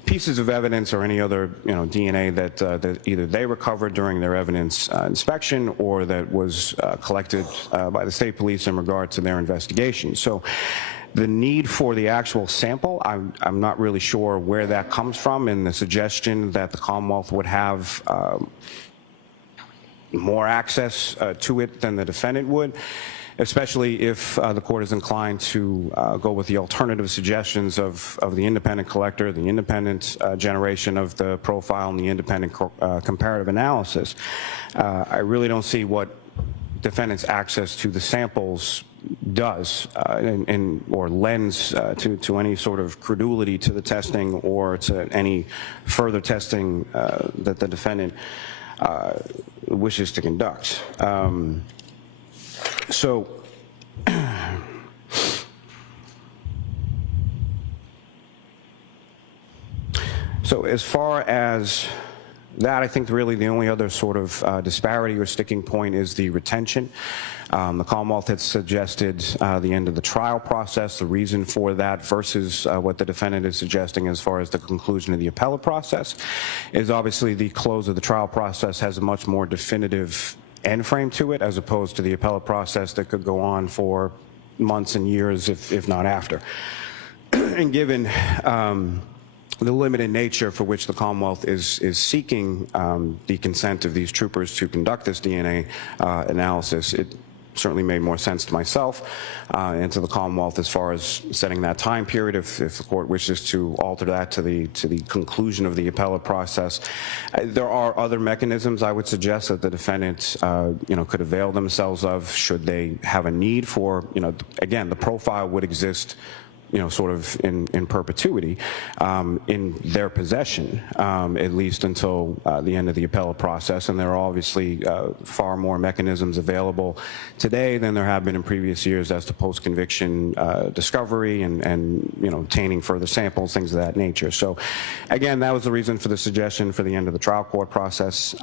pieces of evidence or any other DNA that either they recovered during their evidence inspection or that was collected by the state police in regard to their investigation. So the need for the actual sample, I'm not really sure where that comes from, and the suggestion that the Commonwealth would have more access to it than the defendant would, especially if the court is inclined to go with the alternative suggestions of the independent collector, the independent generation of the profile, and the independent comparative analysis. I really don't see what defendant's access to the samples does or lends to any sort of credulity to the testing or to any further testing that the defendant wishes to conduct. So as far as that, I think really the only other sort of disparity or sticking point is the retention. The Commonwealth had suggested the end of the trial process. The reason for that versus what the defendant is suggesting as far as the conclusion of the appellate process is obviously the close of the trial process has a much more definitive end frame to it as opposed to the appellate process that could go on for months and years, if not after. And given the limited nature for which the Commonwealth is seeking the consent of these troopers to conduct this DNA analysis, it certainly made more sense to myself and to the Commonwealth as far as setting that time period if the court wishes to alter that to the conclusion of the appellate process. There are other mechanisms I would suggest that the defendant could avail themselves of should they have a need for, again, the profile would exist sort of in perpetuity in their possession, at least until the end of the appellate process. And there are obviously far more mechanisms available today than there have been in previous years as to post-conviction discovery and obtaining further samples, things of that nature. So again, that was the reason for the suggestion for the end of the trial court process.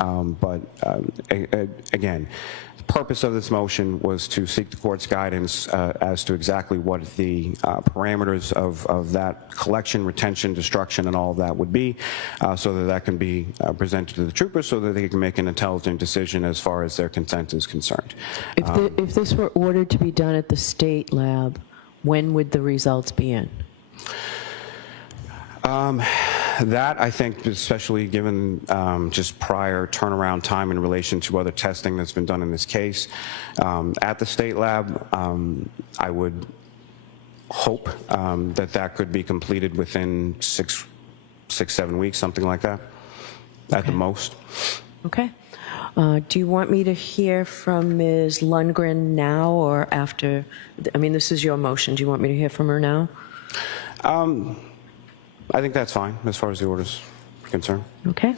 Again, the purpose of this motion was to seek the court's guidance as to exactly what the parameters of that collection, retention, destruction, and all of that would be, so that that can be presented to the troopers so that they can make an intelligent decision as far as their consent is concerned. If this were ordered to be done at the state lab, when would the results be in? That, I think, especially given just prior turnaround time in relation to other testing that's been done in this case, at the state lab, I would hope that could be completed within 6-7 weeks, something like that, at the most. Okay. Do you want me to hear from Ms. Lundgren now or after? I mean, this is your motion. Do you want me to hear from her now? I think that's fine as far as the order's concerned. Okay.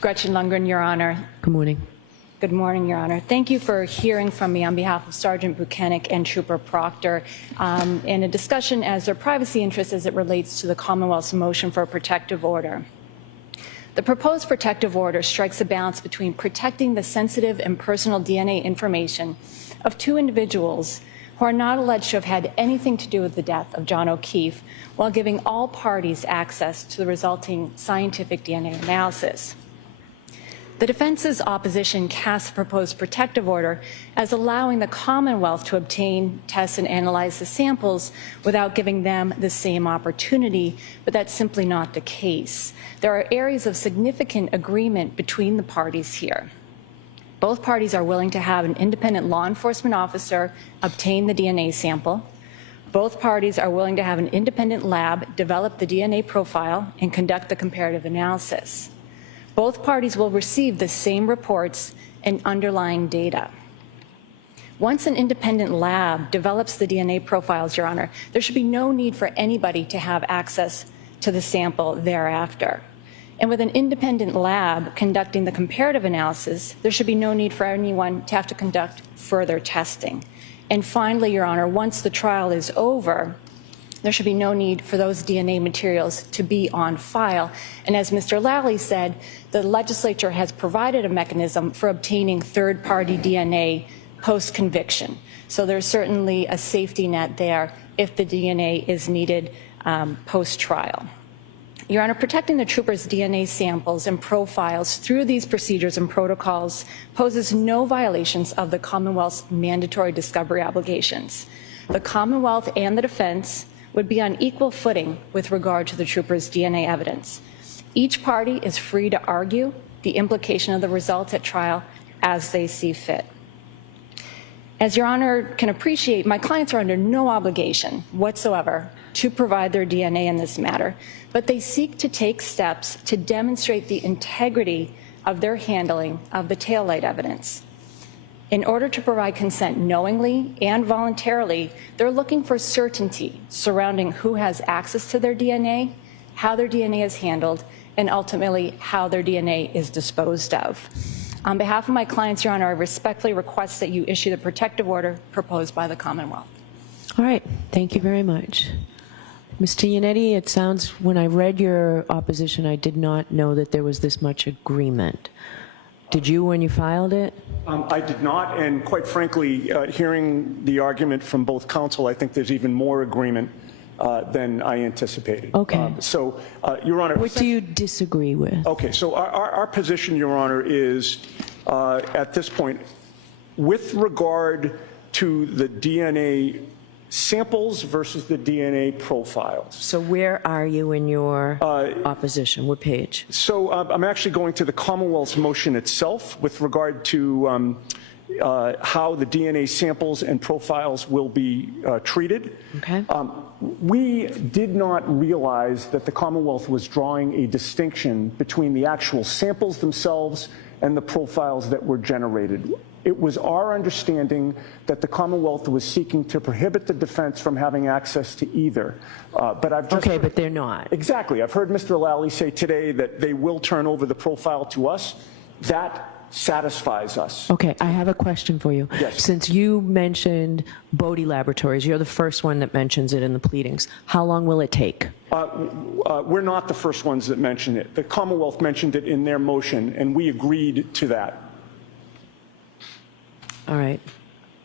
Gretchen Lundgren, Your Honor. Good morning. Good morning, Your Honor. Thank you for hearing from me on behalf of Sergeant Buchanan and Trooper Proctor in a discussion as their privacy interests as it relates to the Commonwealth's motion for a protective order. The proposed protective order strikes a balance between protecting the sensitive and personal DNA information of two individuals who are not alleged to have had anything to do with the death of John O'Keefe, while giving all parties access to the resulting scientific DNA analysis. The defense's opposition casts the proposed protective order as allowing the Commonwealth to obtain, test, and analyze the samples without giving them the same opportunity, but that's simply not the case. There are areas of significant agreement between the parties here. Both parties are willing to have an independent law enforcement officer obtain the DNA sample. Both parties are willing to have an independent lab develop the DNA profile and conduct the comparative analysis. Both parties will receive the same reports and underlying data. Once an independent lab develops the DNA profiles, Your Honor, there should be no need for anybody to have access to the sample thereafter. And with an independent lab conducting the comparative analysis, there should be no need for anyone to have to conduct further testing. And finally, Your Honor, once the trial is over, there should be no need for those DNA materials to be on file. And as Mr. Lally said, the legislature has provided a mechanism for obtaining third-party DNA post-conviction. So there's certainly a safety net there if the DNA is needed post-trial. Your Honor, protecting the troopers' DNA samples and profiles through these procedures and protocols poses no violations of the Commonwealth's mandatory discovery obligations. The Commonwealth and the defense would be on equal footing with regard to the troopers' DNA evidence. Each party is free to argue the implication of the results at trial as they see fit. As Your Honor can appreciate, my clients are under no obligation whatsoever to provide their DNA in this matter, but they seek to take steps to demonstrate the integrity of their handling of the taillight evidence. In order to provide consent knowingly and voluntarily, they're looking for certainty surrounding who has access to their DNA, how their DNA is handled, and ultimately how their DNA is disposed of. On behalf of my clients, Your Honor, I respectfully request that you issue the protective order proposed by the Commonwealth. All right, thank you very much. Mr. Yannetti, it sounds, when I read your opposition, I did not know that there was this much agreement. Did you when you filed it? I did not, and quite frankly, hearing the argument from both counsel, I think there's even more agreement than I anticipated. Okay. Your Honor. What do you disagree with? Okay, so our position, Your Honor, is at this point, with regard to the DNA samples versus the DNA profiles. So where are you in your opposition? What page? So I'm actually going to the Commonwealth's motion itself with regard to how the DNA samples and profiles will be treated. Okay. We did not realize that the Commonwealth was drawing a distinction between the actual samples themselves and the profiles that were generated. It was our understanding that the Commonwealth was seeking to prohibit the defense from having access to either. But I've just but they're not. Exactly. I've heard Mr. Lally say today that they will turn over the profile to us. That satisfies us. Okay, I have a question for you. Yes. Since you mentioned Bodie Laboratories, you're the first one that mentions it in the pleadings. How long will it take? We're not the first ones that mentioned it. The Commonwealth mentioned it in their motion, and we agreed to that. All right.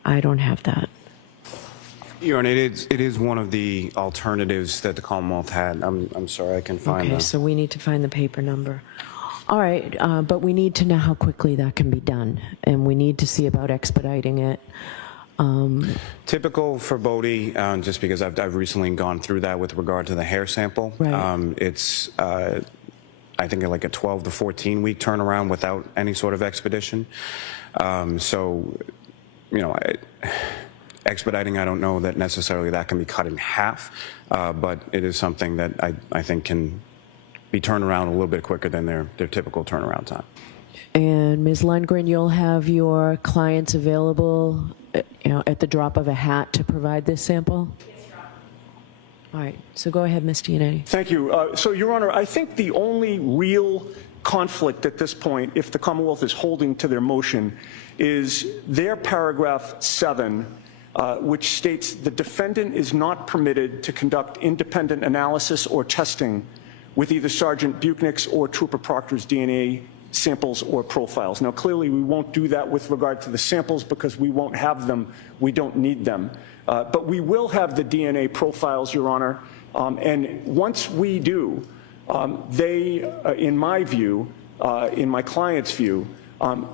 I don't have that. Your Honor, it is one of the alternatives that the Commonwealth had. I'm sorry, I can find Okay, that. so we need to find the paper number. All right, but we need to know how quickly that can be done, and we need to see about expediting it. Typical for Bodie, just because I've recently gone through that with regard to the hair sample. Right. It's I think like a 12 to 14 week turnaround without any sort of expedition. So, you know, expediting, I don't know that necessarily that can be cut in half, but it is something that I think can be turned around a little bit quicker than their typical turnaround time. And Ms. Lundgren, you'll have your clients available, you know, at the drop of a hat to provide this sample? Yes, Your Honor. All right, so go ahead, Mr. Yannetti. Thank you. So, Your Honor, I think the only real conflict at this point, if the Commonwealth is holding to their motion, is their paragraph 7, which states the defendant is not permitted to conduct independent analysis or testing with either Sergeant Buchnick's or Trooper Proctor's DNA samples or profiles. Now, clearly, we won't do that with regard to the samples because we won't have them. We don't need them. But we will have the DNA profiles, Your Honor. And once we do, they, in my view, in my client's view,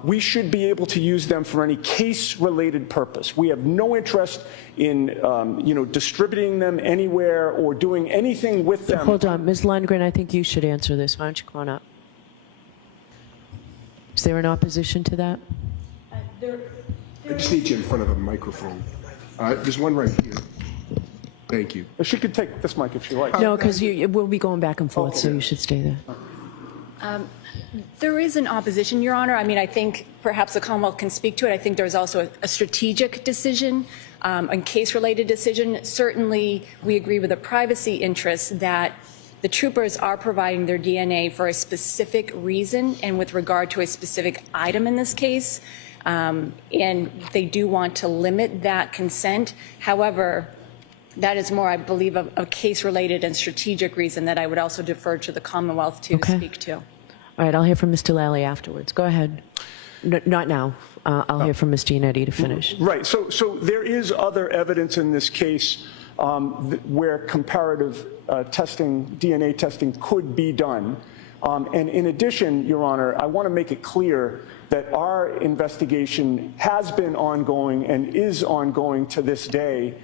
we should be able to use them for any case-related purpose. We have no interest in, you know, distributing them anywhere or doing anything with them. Hold on, Ms. Lundgren, I think you should answer this. Why don't you come on up? Is there an opposition to that? I just need you in front of a microphone. There's one right here. Thank you. She could take this mic if she likes. No, because we'll be going back and forth, so you should stay there. There is an opposition, Your Honor. I mean, I think perhaps the Commonwealth can speak to it. I think there's also a strategic decision, a case-related decision. Certainly, we agree with the privacy interests that the troopers are providing their DNA for a specific reason and with regard to a specific item in this case. And they do want to limit that consent. However, that is more, I believe, a case-related and strategic reason that I would also defer to the Commonwealth to speak to. All right, I'll hear from Mr. Lally afterwards. Go ahead. Not now. I'll hear from Mr. Yannetti to finish. Right. So there is other evidence in this case where comparative testing, DNA testing, could be done. And in addition, Your Honor, I want to make it clear that our investigation has been ongoing and is ongoing to this day.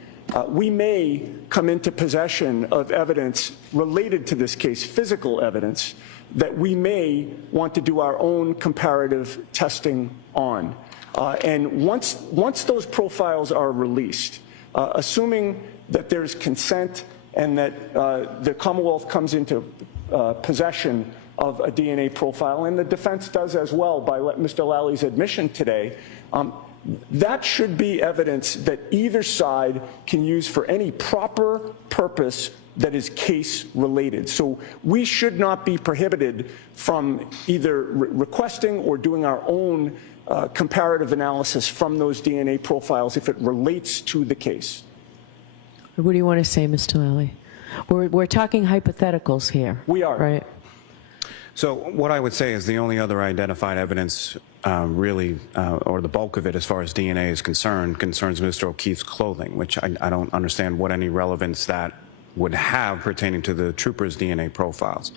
We may come into possession of evidence related to this case, physical evidence, that we may want to do our own comparative testing on. And once those profiles are released, assuming that there's consent and that the Commonwealth comes into possession of a DNA profile, and the defense does as well by Mr. Lally's admission today, that should be evidence that either side can use for any proper purpose that is case-related. So we should not be prohibited from either requesting or doing our own comparative analysis from those DNA profiles if it relates to the case. What do you want to say, Mr. Lally? We're talking hypotheticals here. We are. Right. So what I would say is the only other identified evidence really, or the bulk of it as far as DNA is concerned, concerns Mr. O'Keefe's clothing, which I don't understand what any relevance that would have pertaining to the troopers' DNA profiles.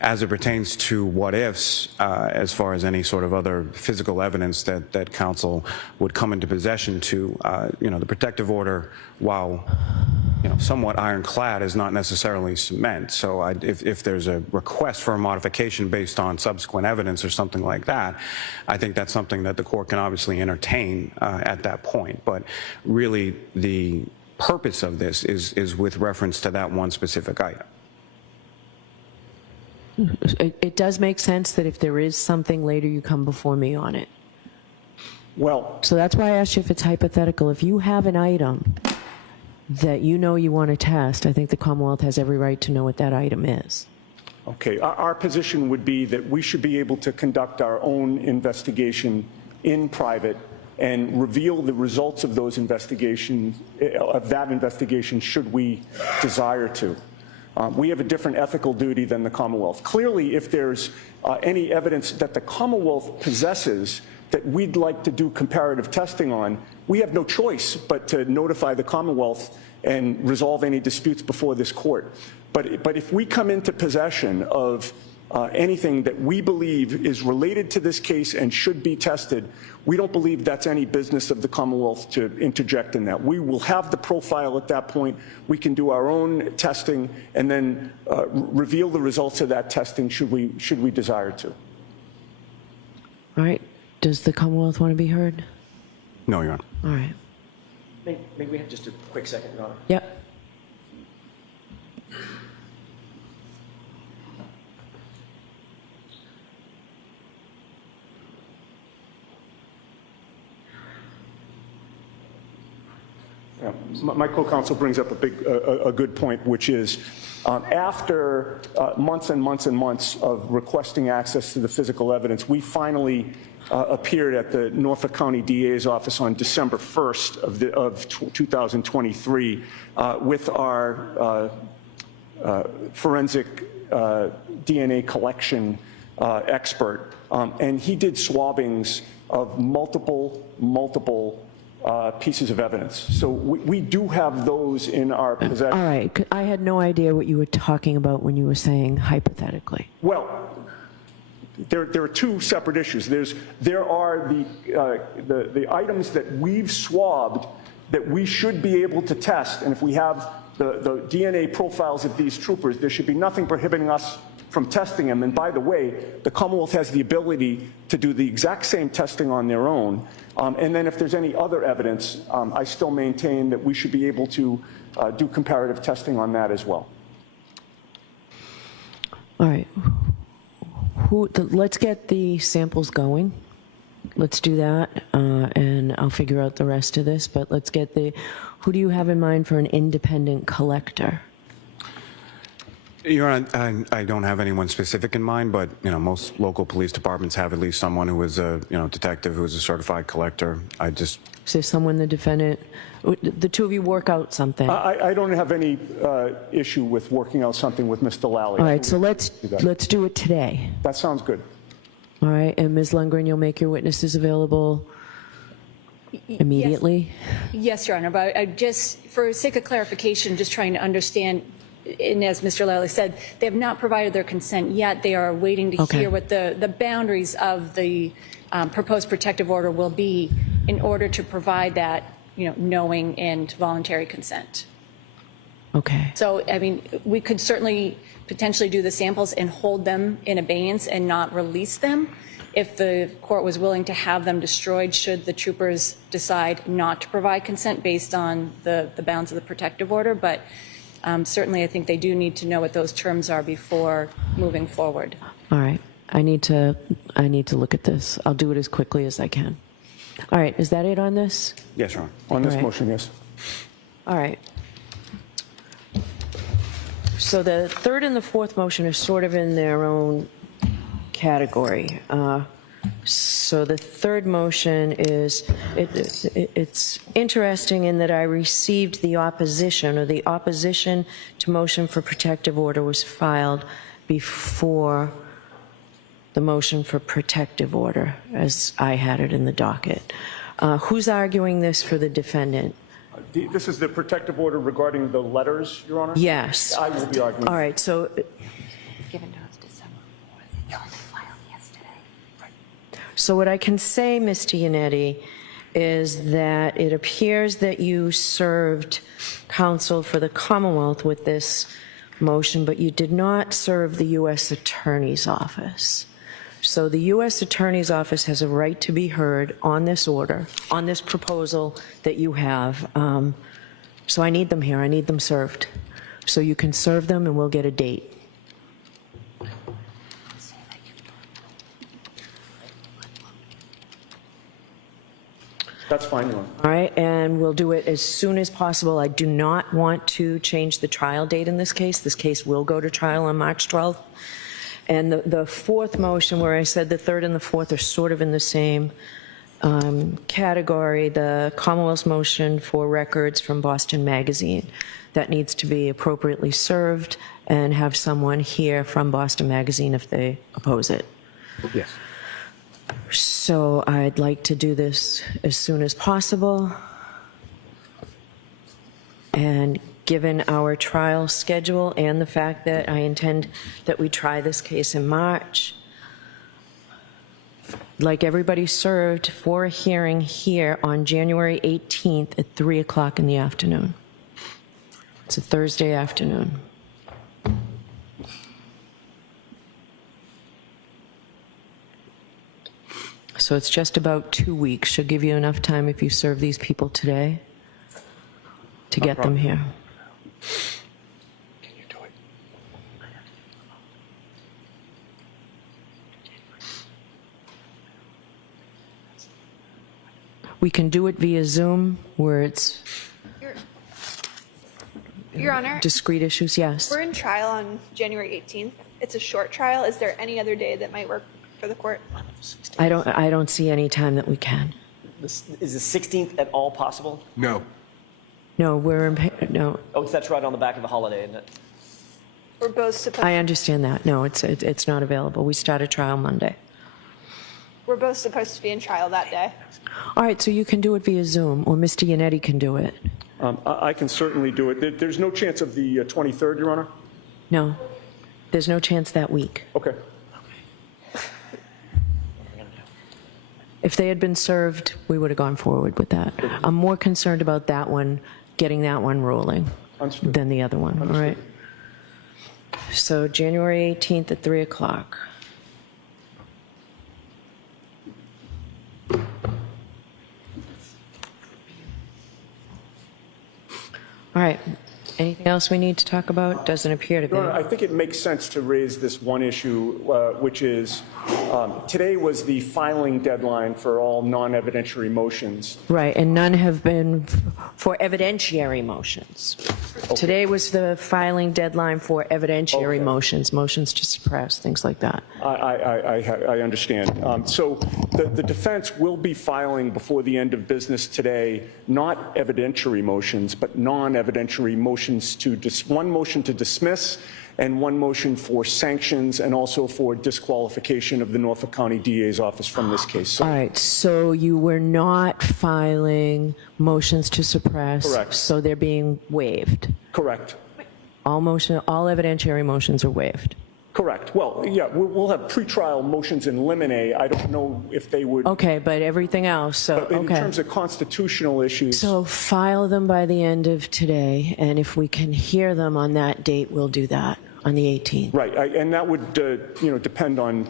As it pertains to what ifs, as far as any sort of other physical evidence that counsel would come into possession to, the protective order, while somewhat ironclad, is not necessarily cement. So if there's a request for a modification based on subsequent evidence or something like that, I think that's something that the court can obviously entertain at that point. But really, the purpose of this is with reference to that one specific item. It does make sense that if there is something later, you come before me on it. Well, so that's why I asked you if it's hypothetical. If you have an item that you know you want to test, I think the Commonwealth has every right to know what that item is. Okay, our position would be that we should be able to conduct our own investigation in private and reveal the results of those investigations, of that investigation, should we desire to. We have a different ethical duty than the Commonwealth. Clearly, if there's any evidence that the Commonwealth possesses that we'd like to do comparative testing on, we have no choice but to notify the Commonwealth and resolve any disputes before this court. But if we come into possession of anything that we believe is related to this case and should be tested, we don't believe that's any business of the Commonwealth to interject in that. We will have the profile at that point. We can do our own testing and then reveal the results of that testing should we desire to. All right. Does the Commonwealth want to be heard? No, Your Honor. All right. May we have just a quick second, Your Honor? Yep. My co-counsel brings up a good point, which is after months and months and months of requesting access to the physical evidence, we finally appeared at the Norfolk County DA's office on December 1st of 2023 with our forensic DNA collection expert, and he did swabbings of multiple pieces of evidence. So we do have those in our possession. All right. I had no idea what you were talking about when you were saying hypothetically. Well, there are two separate issues. There are the items that we've swabbed that we should be able to test, and if we have the DNA profiles of these troopers, there should be nothing prohibiting us from testing them. And by the way, the Commonwealth has the ability to do the exact same testing on their own. And then if there's any other evidence, I still maintain that we should be able to do comparative testing on that as well. All right. Let's get the samples going. Let's do that, and I'll figure out the rest of this. But let's get who do you have in mind for an independent collector? Your Honor, I don't have anyone specific in mind, but most local police departments have at least someone who is a detective who is a certified collector. Is there someone the defendant? The two of you work out something. I don't have any issue with working out something with Mr. Lally. All right, so let's do it today. That sounds good. All right, and Ms. Lundgren, you'll make your witnesses available immediately? Yes, Your Honor, but I just, for sake of clarification, just trying to understand, and as Mr. Lally said, they have not provided their consent yet. They are waiting to hear what the boundaries of the proposed protective order will be in order to provide that, knowing and voluntary consent. Okay. So, I mean, we could certainly potentially do the samples and hold them in abeyance and not release them if the court was willing to have them destroyed should the troopers decide not to provide consent based on the bounds of the protective order. But certainly I think they do need to know what those terms are before moving forward. All right. I need to look at this. I'll do it as quickly as I can. All right. Is that it on this? Yes, Your Honor. On this motion, yes. All right. So the third and the fourth motion are sort of in their own category. So the third motion is, it's interesting in that I received the opposition, or the opposition to motion for protective order was filed before the motion for protective order, as I had it in the docket. Who's arguing this for the defendant? This is the protective order regarding the letters, Your Honor? Yes. I will be arguing. All right, so... Given to us December 4th. You only filed yesterday. So what I can say, Mr. Yannetti, is that it appears that you served counsel for the Commonwealth with this motion, but you did not serve the U.S. Attorney's Office. So the U.S. Attorney's Office has a right to be heard on this order, on this proposal that you have. So I need them here. I need them served. So you can serve them and we'll get a date. That's fine, Your Honor. All right, and we'll do it as soon as possible. I do not want to change the trial date in this case. This case will go to trial on March 12th. And the fourth motion, where I said the third and the fourth are sort of in the same category, the Commonwealth's motion for records from Boston Magazine, that needs to be appropriately served and have someone here from Boston Magazine if they oppose it. Yes. So I'd like to do this as soon as possible. And given our trial schedule and the fact that I intend that we try this case in March, I'd like everybody served for a hearing here on January 18th at 3 o'clock in the afternoon. It's a Thursday afternoon. So it's just about 2 weeks. Should give you enough time if you serve these people today to get them here. Can you do it? We can do it via Zoom where it's Your Honor, discrete issues, yes. we're in trial on January 18th. It's a short trial. Is there any other day that might work for the court? I don't see any time that we can. Is the 16th at all possible? No. No, no. Oh, that's right on the back of the holiday, isn't it? We're both supposed. I understand that. No, it's not available. We start a trial Monday. We're both supposed to be in trial that day. All right, so you can do it via Zoom, or Mr. Yannetti can do it. I can certainly do it. There's no chance of the 23rd, Your Honor? No, there's no chance that week. Okay. If they had been served, we would have gone forward with that. I'm more concerned about that one, getting that one rolling, than the other one, all right? So January 18th at 3 o'clock. All right. Anything else we need to talk about? Doesn't appear to be. Your Honor, I think it makes sense to raise this one issue, which is today was the filing deadline for all non-evidentiary motions. Right, and none have been for evidentiary motions. Okay. Today was the filing deadline for evidentiary motions, motions to suppress, things like that. I understand. So the defense will be filing before the end of business today, not evidentiary motions, but non-evidentiary motions one motion to dismiss and one motion for sanctions and also for disqualification of the Norfolk County DA's office from this case. So, all right, so you were not filing motions to suppress. Correct. So they're being waived. Correct. All evidentiary motions are waived. Correct. Well, yeah, we'll have pretrial motions in limine. I don't know if they would. Okay, but everything else, so, But in okay. terms of constitutional issues. So file them by the end of today, and if we can hear them on that date, we'll do that on the 18th. Right, and that would, depend on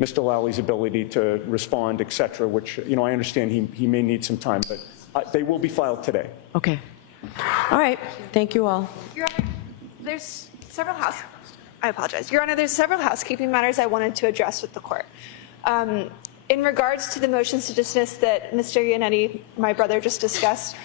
Mr. Lally's ability to respond, et cetera, which, I understand he may need some time, but they will be filed today. Okay. All right. Thank you all. Your Honor, there's several I apologize. Your Honor, there's several housekeeping matters I wanted to address with the court. In regards to the motions to dismiss that Mr. Iannetti, my brother, just discussed,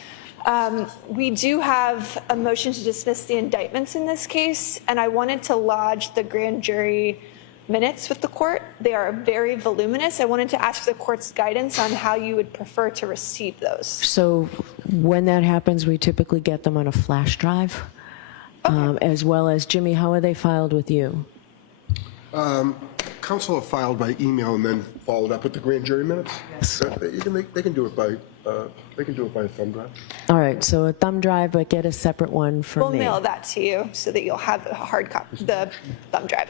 we do have a motion to dismiss the indictments in this case, and I wanted to lodge the grand jury minutes with the court. They are very voluminous. I wanted to ask the court's guidance on how you would prefer to receive those. So when that happens, we typically get them on a flash drive, as well as, Jimmy, how are they filed with you? Counsel have filed by email and then followed up with the grand jury minutes. Yes. They can do it by a thumb drive. All right, so a thumb drive, but get a separate one for We'll me. mail that to you so that you'll have a hard copy, the thumb drive.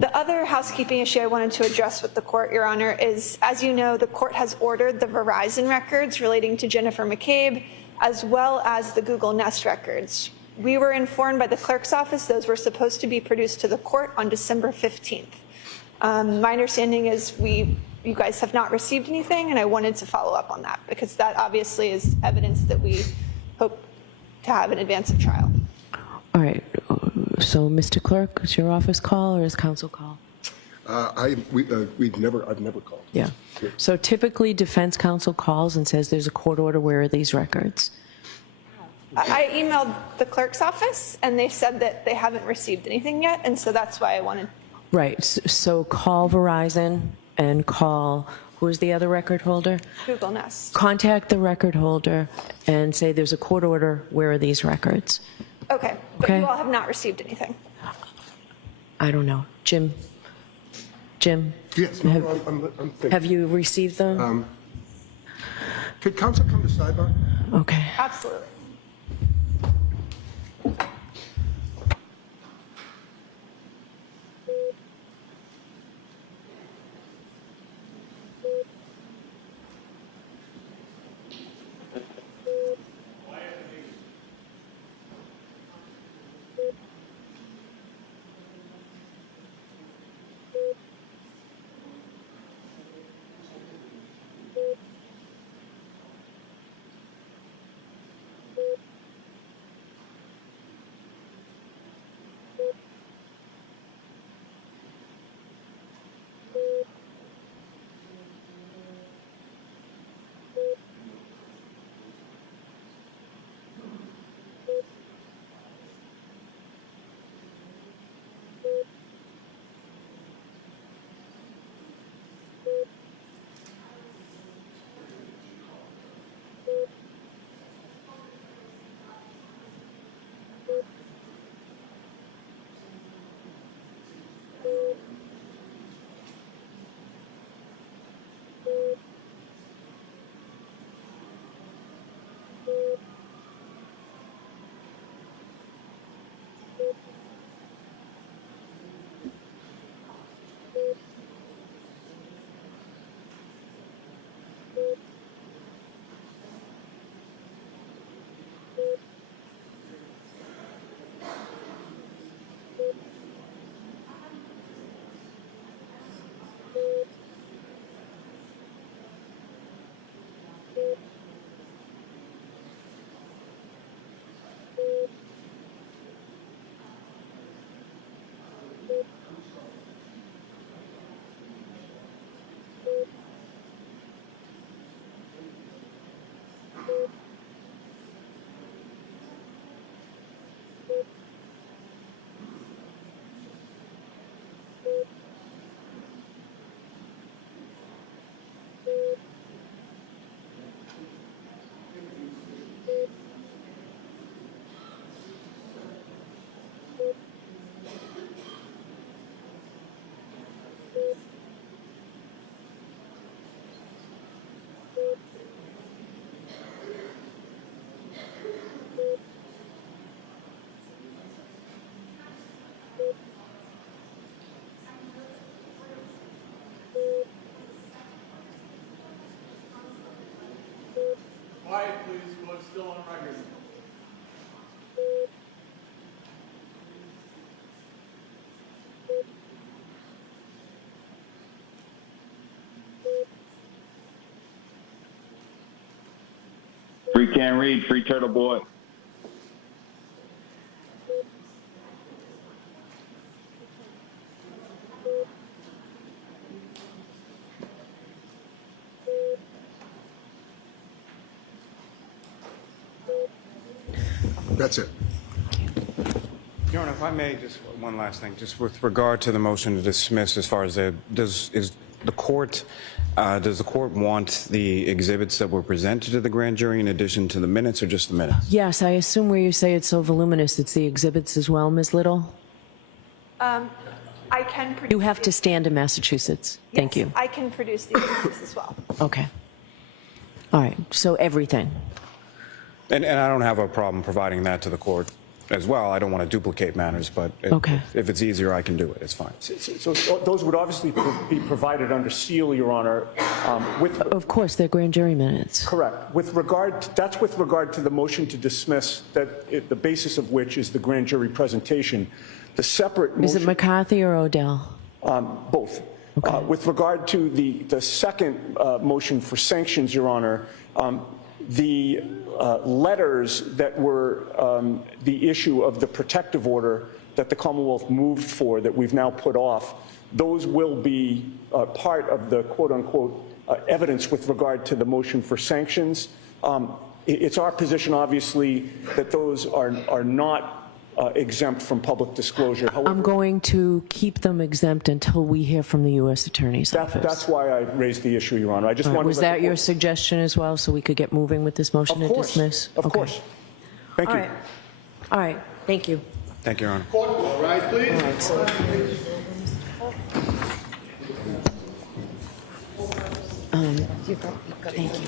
The other housekeeping issue I wanted to address with the court, Your Honor, is, as you know, the court has ordered the Verizon records relating to Jennifer McCabe, as well as the Google Nest records. We were informed by the clerk's office those were supposed to be produced to the court on December 15th. My understanding is you guys have not received anything, and I wanted to follow up on that because that obviously is evidence that we hope to have in advance of trial. All right, so Mr. Clerk, is your office call or is counsel call? I've never called. Yeah. So typically defense counsel calls and says there's a court order, where are these records? I emailed the clerk's office, and they said that they haven't received anything yet, and so that's why I wanted. Right, so call Verizon and call, who's the other record holder? Google Nest. Contact the record holder and say there's a court order, where are these records? Okay, but Okay. you all have not received anything. I don't know. Jim? Yes, no, I'm thinking. Have you received them? Could counsel come to sidebar? Okay. Absolutely. Free Karen Read, free Turtle Boy. That's it. Your Honor, if I may, just one last thing, just with regard to the motion to dismiss, as far as does the court want the exhibits that were presented to the grand jury in addition to the minutes, or just the minutes? Yes, I assume where you say it's so voluminous, it's the exhibits as well, Ms. Little? I can produce. You have to stand in Massachusetts. Thank you. I can produce the exhibits as well. Okay. All right, so everything. And I don't have a problem providing that to the court as well. I don't want to duplicate matters, but if it's easier, I can do it. It's fine. So those would obviously be provided under seal, Your Honor. Of course, they're grand jury minutes. Correct. That's with regard to the motion to dismiss, the basis of which is the grand jury presentation. The separate motion. Is it McCarthy or Odell? Both. Okay. With regard to the second motion for sanctions, Your Honor, the letters that were the issue of the protective order that the Commonwealth moved for, that we've now put off, those will be part of the quote-unquote evidence with regard to the motion for sanctions. It's our position, obviously, that those are not exempt from public disclosure. However, I'm going to keep them exempt until we hear from the U.S. Attorney's Office. That's why I raised the issue, Your Honor. I just wanted was that your suggestion as well, so we could get moving with this motion to dismiss? Of course. Thank you. All right. Thank you. Thank you, Your Honor. Court, all rise, please. Thank you. Thank you.